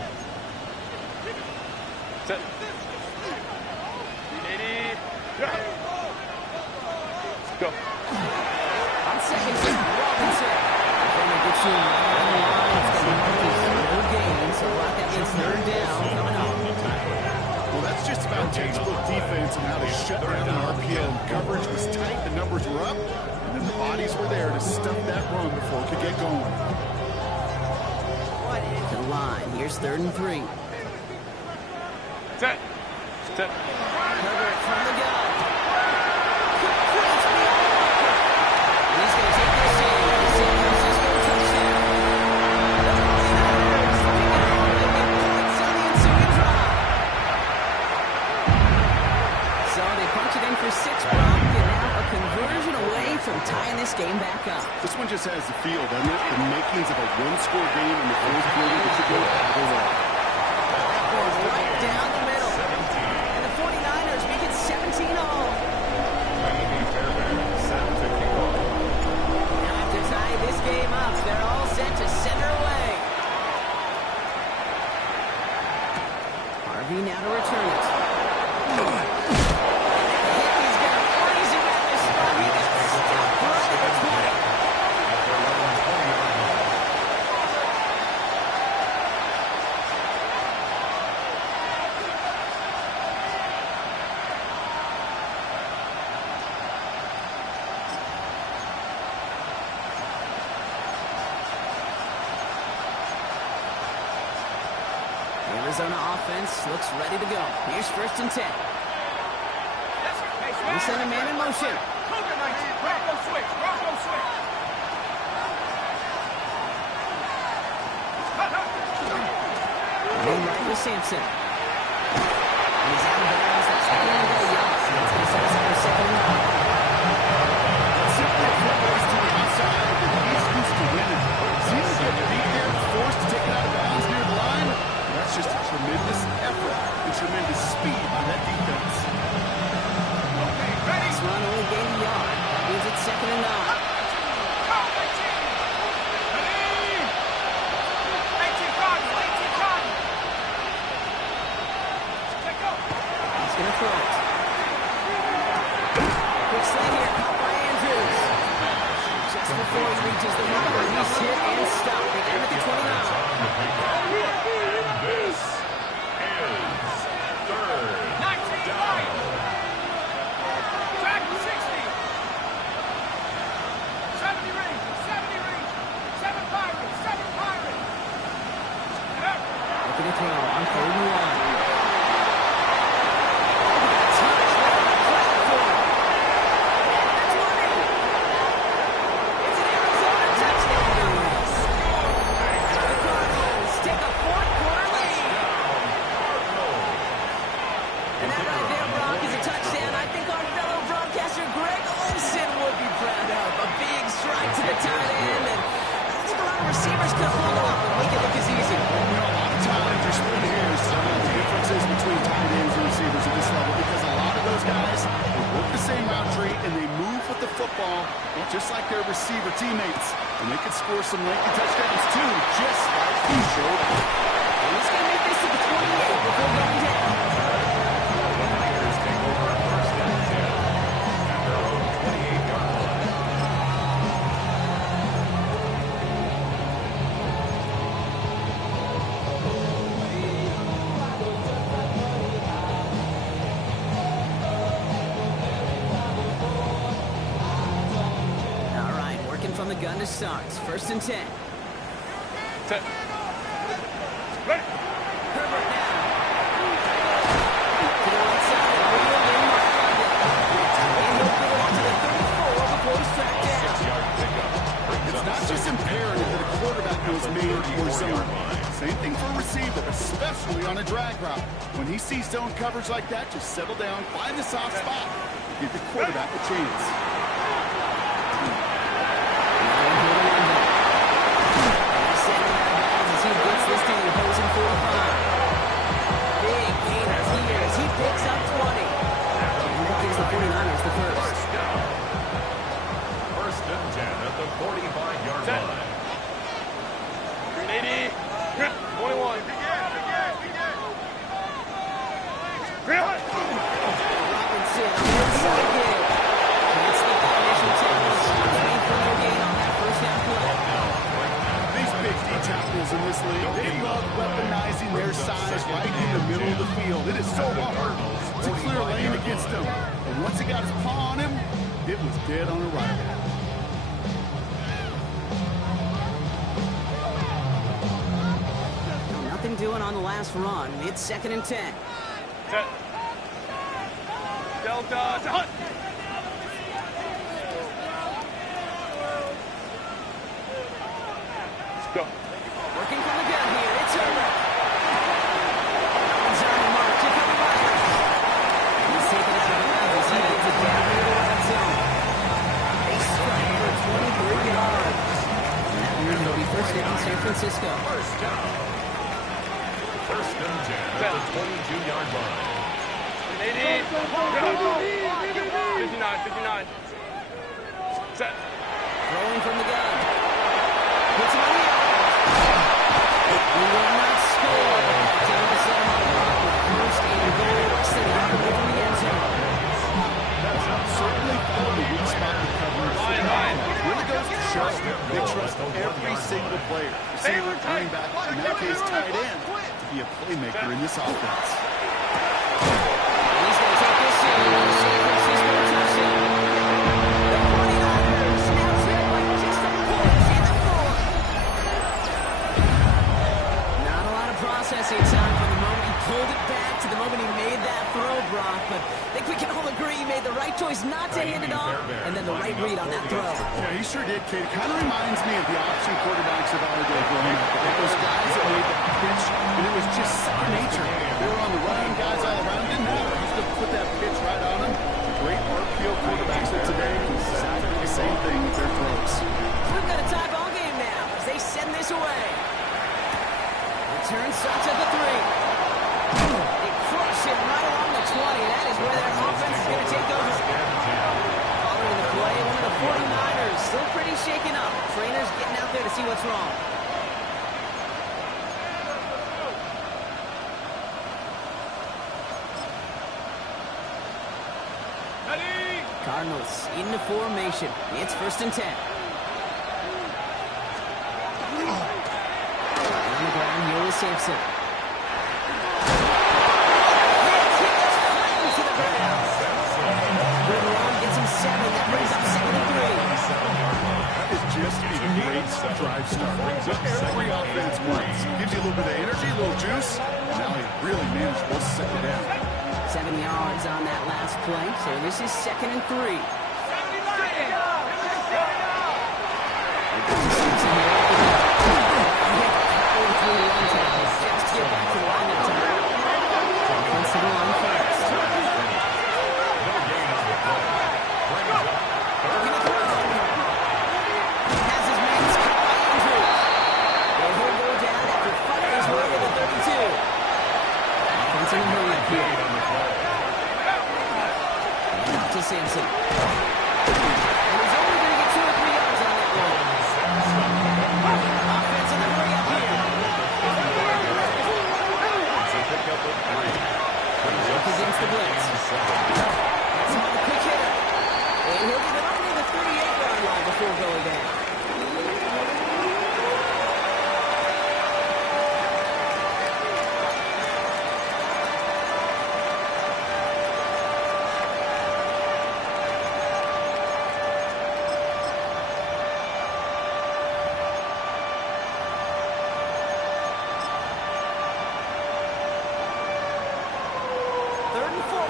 Set. Go. On second down, Robinson. Defender gets you right on the line. It's going to mark his no gain, so Rock, that means third down coming up. Well, that's just about textbook defense and how they shut down an RPO. Coverage was tight, the numbers were up, and then the bodies were there to stuff that run before it could get going. To the line. Here's 3rd and 3. Set. Set. Herbert from the gun. Completes beyond Walker. And he's going to take this in for the San Francisco touchdown. The 49ers taking it home and get points on the ensuing drive. So they punch it in for 6, Brock, and now a conversion away from tying this game back up. This one just has the feel, doesn't it? The makings of a one-score game in the fourth quarter that could go either way. That goes right down the middle. And the 49ers make it 17-all. Now to tie this game up, they're all set to center away. Harvey now to return it. He's going to freeze him at this spot. He got stopped right at the 20. Arizona offense looks ready to go. Here's 1st and 10. They send a man in motion. Bronco switch. Bronco switch. Then right with Sampson. And he's out of bounds. That's going to go Young. That's going to set us up for 2nd and 9. Simply footballs to the outside of the East Coast to win it. Seems to get beat there, forced to take it out of bounds near the line. That's just a tremendous effort and tremendous speed by that defense. This run only gained a yard. That means it's 2nd and 9. He's going to throw it. Quick sling here, caught by Andrews. Just before he reaches the marker, he's hit and stopped. They got him at the 29. This is 3rd down. Track 60. 70 rings. 70 rings. 7 Pirates. 7 Pirates. Looking to throw on 3rd and 1. Receivers could hold off and make it look as easy. You know, a lot of times you're splitting hairs on the differences between tight ends and receivers at this level because a lot of those guys they work the same route tree and they move with the football just like their receiver teammates. And they can score some lengthy touchdowns too, just like he showed up. And he's going to make this to the 28 before going down. Tigers take over 1st and 10 at their own 28-yard line. From the gun to start. 1st and 10. Set. Ready. Herbert now. To the right side. And wheeled in by London. receiver, especially on a drag route. When he sees zone coverage like that, just settle down, find the soft spot, give your quarterback a chance. As he gets this to the opposing 45. Big gain as he picks up 20. And that gives the 49ers the first. First and 10 at the 45-yard line. 80. 21. Robinson on the inside again. Can't sneak that initial tackle. Waiting for no gain on that first down play. These big D tackles in this league, they love weaponizing their size right in the middle of the field. It is so hard to clear lane against them. And once he got his paw on him, it was dead on arrival. Nothing doing on the last run. It's 2nd and 10. Delta to Hunt. Let's go. Working from the gun here. It's over. He's on the mark. Jacoby Myers. He's taken out of bounds as he gets it down near the red zone. A strike for 23 yards. And that one will be first down San Francisco. First down. First and 10 at the 22-yard line. 80. 59. Set. Throwing from the gun. Puts him on the out. He will not score. Taylor set him on the block with first and goal. Less than a yard away from the end zone. Certainly found the weak spot in coverage. Really goes to show they trust every single player. Receiver, running back, in that case tight end, to be a playmaker in this offense. He's going to take this in. San Francisco touchdown. The 49ers now trail by just a point in the fourth. Not a lot of processing time from the moment he pulled it back to the moment he made that throw, Brock. But I think we can all agree he made the right choice not to hand it off, and then the right read on that throw. Yeah, he sure did, Kate. It kind of reminds me of the option quarterbacks of our day growing up. Those guys that made that pitch, and it was just second nature. They were on the running, guys all around. Didn't matter. Just to put that pitch right on them. The great RPO quarterbacks of today can exactly the same thing with their throws. We've got a tie ball game now as they send this away. Return shots at the 3. They crush it right along the 20. That is where their offense is going to take over. Following the play, one of the 49ers still pretty shaken up. Trainers getting out there to see what's wrong. Cardinals into formation. It's 1st and 10. On the ground, here is Sampson. To the ground. Riveron gets him 7. That brings up 2nd and 3. That is just a great drive start. Every offense wins. Gives you a little bit of energy, a little juice. Now he really manageable to set it down. 7 yards on that last play, so this is 2nd and 3. Just get back to the line that time. Offensive line first. Looking to throw. Has his man's cut by Andrews. And he'll go down after fighting his way to the 32. Offense in a hurry up here. Out to Sampson. And he's only going to get 2 or 3 yards on that one. Offense in a hurry up here. Up against the blitz. That's him on the quick hitter. And he'll get it under the 38-yard line before going down.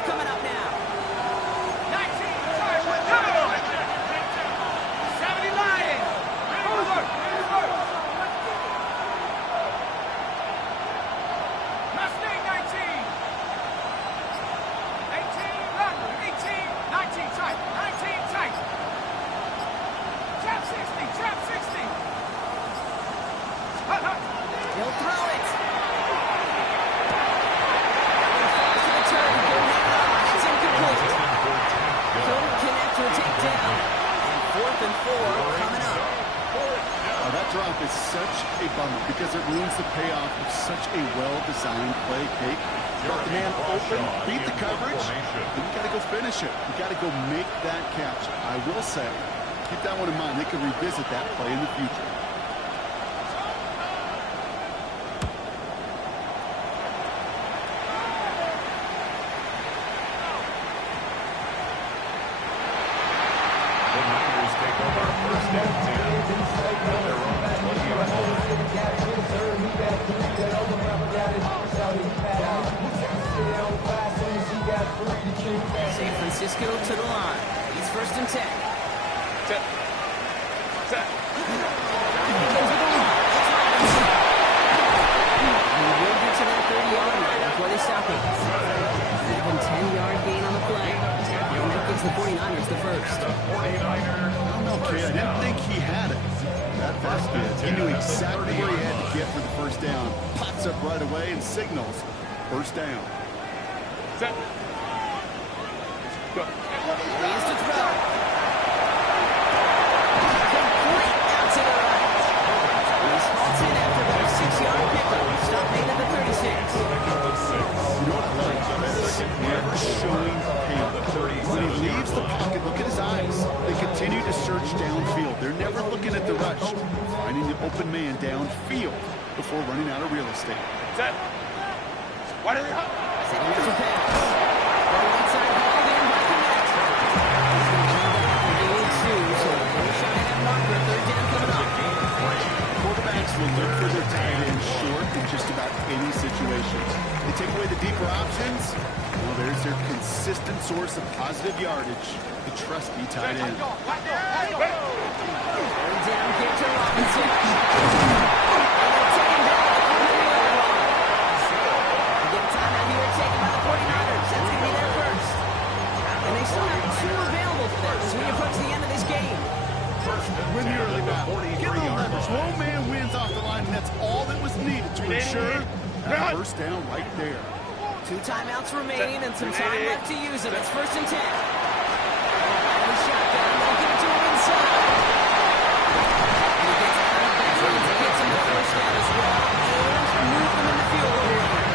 Coming up now. such a bummer because it ruins the payoff of such a well-designed play, Kate. Got the man open, beat the coverage, and you got to go finish it. You got to go make that catch. I will say, keep that one in mind. They can revisit that play in the future. San Francisco to the line. He's first and 10. Set. And he will get to that 30-yard line before they stop him. Even 10-yard gain on the play. And gives the 49ers the first. I don't know, Kate. I didn't think he had it. That first bit. He knew exactly where he had to get for the first down. Pops up right away and signals first down. Set. Go. He is to throw. Complete out to the right. He's halted after about a 6-yard pickup. Stop made at the 36. You know what I like? Never showing pain. When he leaves the pocket, look at his eyes. They continue to search downfield. They're never looking at the rush. Finding the open man downfield before running out of real estate. Set. Why do they hop? Setting up to pass. The right side hauled in by Connect. He's going to come back for gain 2, so they're shy of that marker. Third down coming up. Quarterbacks will look for their tight end short in just about any situation. They take away the deeper options. Well, there's their consistent source of positive yardage, the trusty tight end. Third down kick to Robinson. And they're taken back at the 40-yard line. They get a timeout here taken by the 49ers. That's going to be their first. And they still have 2 available for them as we approach the end of this game. Win the early battle. Get the leverage. One man wins off the line, and that's all that was needed to ensure that first down right there. 2 timeouts remaining and some time left to use them. It's first and 10. And a shotgun. They'll give it to him inside. And he gets out of bounds. He gets him the first down as well. And move them in the field goal range.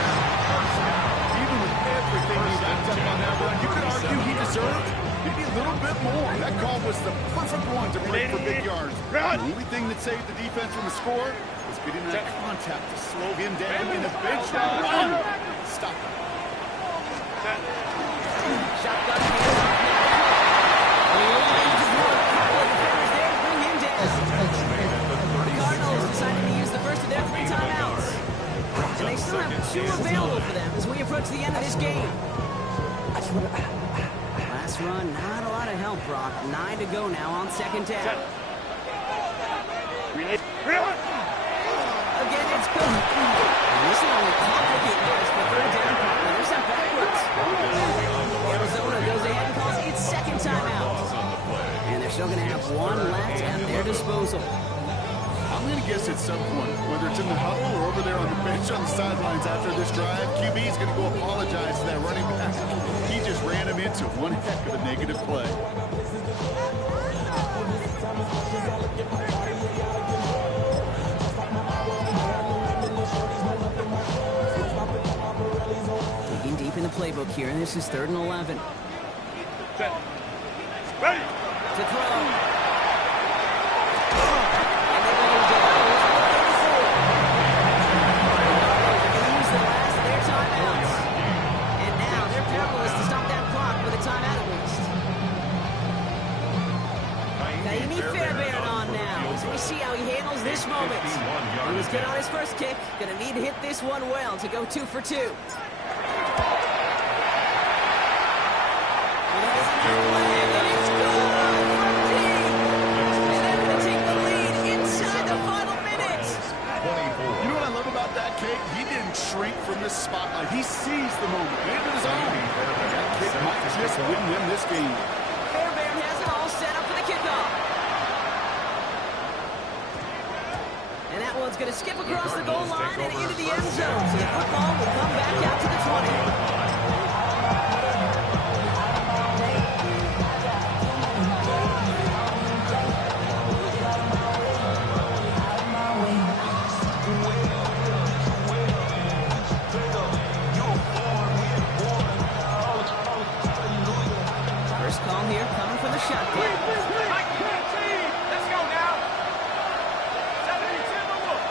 Even with everything he wrapped up on that run, you could argue he deserved maybe a little bit more. That call was the perfect one to break for big yards. The only thing that saved the defense from the score was getting that contact to slow him down and eventually run. Stop him. Shotgun hands off now. Just one couple of defenders there to bring him down. The Cardinals decided to use the first of their 3 timeouts. And they still have 2 available for them as we approach the end of this game. Last run, not a lot of help, Brock. 9 to go now on second down. Again, it's Cook. And this will only complicate matters for third down. They're sent backwards. Arizona goes ahead and calls its second timeout. And they're still going to have 1 left at their disposal. I'm going to guess at some point, whether it's in the huddle or over there on the bench on the sidelines after this drive, QB is going to go apologize to that running back. He just ran him into one heck of a negative play. Digging deep in the playbook here, and this is 3rd and 11. Set. Ready. To throw. And they let him down. He's at the 34. They're going to use the last of their timeouts. And now they're powerless to stop that clock with a timeout at least. Naimi Fairbairn on now as we see how he handles this moment. He was good on his first kick. Going to need to hit this one well to go 2 for 2. Shrink from the spotlight. He seized the moment, made it his own. That kick might just win him this game. Fairbairn has it all set up for the kickoff. And that one's going to skip across the goal line and into the end zone. So the football will come back out to the 20. here, coming from the shotgun. Let's go now. 72 to 1.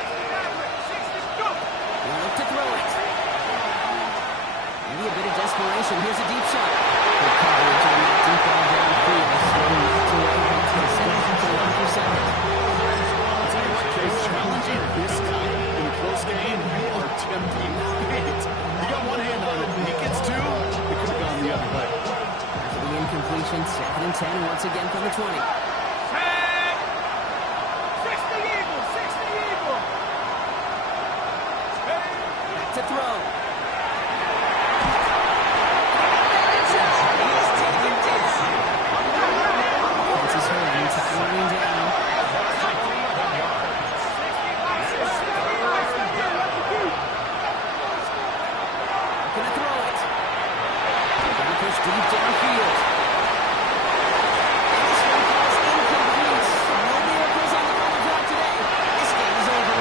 69, 60, go. He'll look to throw it. Maybe a bit of desperation. Here's a deep shot. Good coverage on that deep ball downfield. Slowing knocked away. He sent it to 1 for second. I'll tell you what, Case, challenging this guy in a close game, you are tempting fate. You got one hand on it. He gets two, it could have gone the other way. After the incompletion, 2nd and 10 once again from the 20. 60 Eagles, 60 Eagles. Back to throw. Offense is hurting, time running down. Gonna throw it. Gonna push deep downfield. And this one falls incomplete. No miracles on the final drive today. This game is over.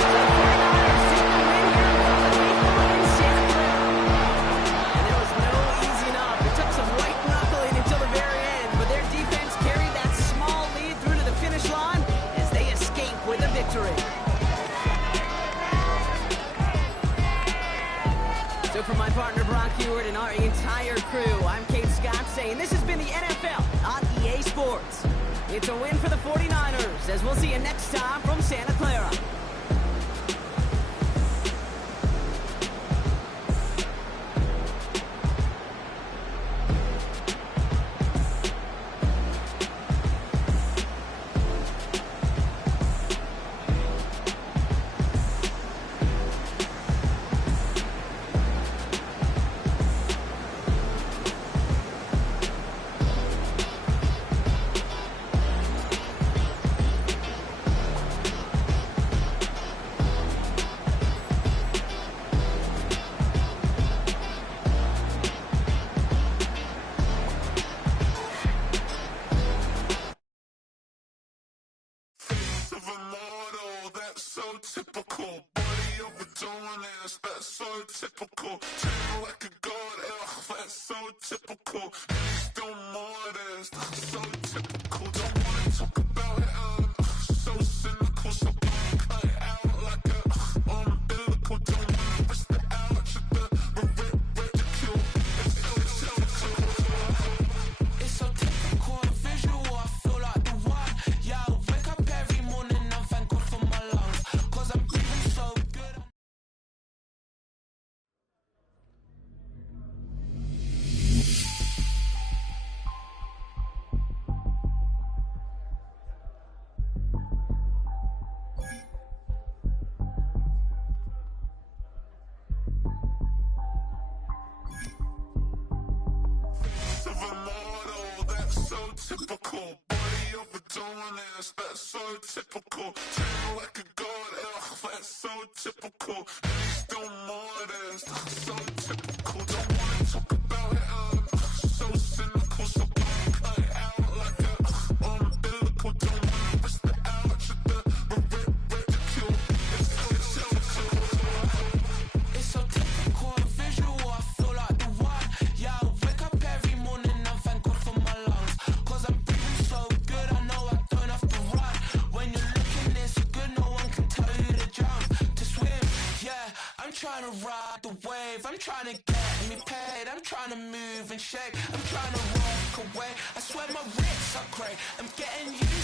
So the 49ers take the win here in Santa Clara. And there was no easing up. It took some white knuckling until the very end, but their defense carried that small lead through to the finish line as they escape with a victory. So for my partner Brock Ewart and our entire crew, I'm Kate Scott saying this has been the NFL on EA Sports. It's a win for the 49ers, as we'll see you next time from Santa Clara. Typical, body overdoing it, that's so typical. Treat like a god, that's so typical. Still more this, so typical. Don't wanna talk about it, so cynical. So cut it out like a umbilical. Don't wanna risk the ouch of the ridicule. It's so typical and visual, I feel like the one. Yeah, I wake up every morning, I'm thankful for my lungs. Typical, body overdoing it, that's so typical. Treat like a god, that's so typical. Still more this, so typical. Don't wanna talk about it, so cynical. So cut it out like a umbilical. Don't wanna risk the ouch of the ridicule. It's so typical and visual, I feel like the one. Yeah, I wake up every morning, I'm thankful for my lungs. I'm breathing so good, I know I don't have to run. When you're looking this good, no one can tell you to jump, to swim. Yeah, I'm trying to ride the wave, I'm trying to get me paid, I'm trying to move and shake, I'm trying to walk away. I swear my wrists are great, I'm getting used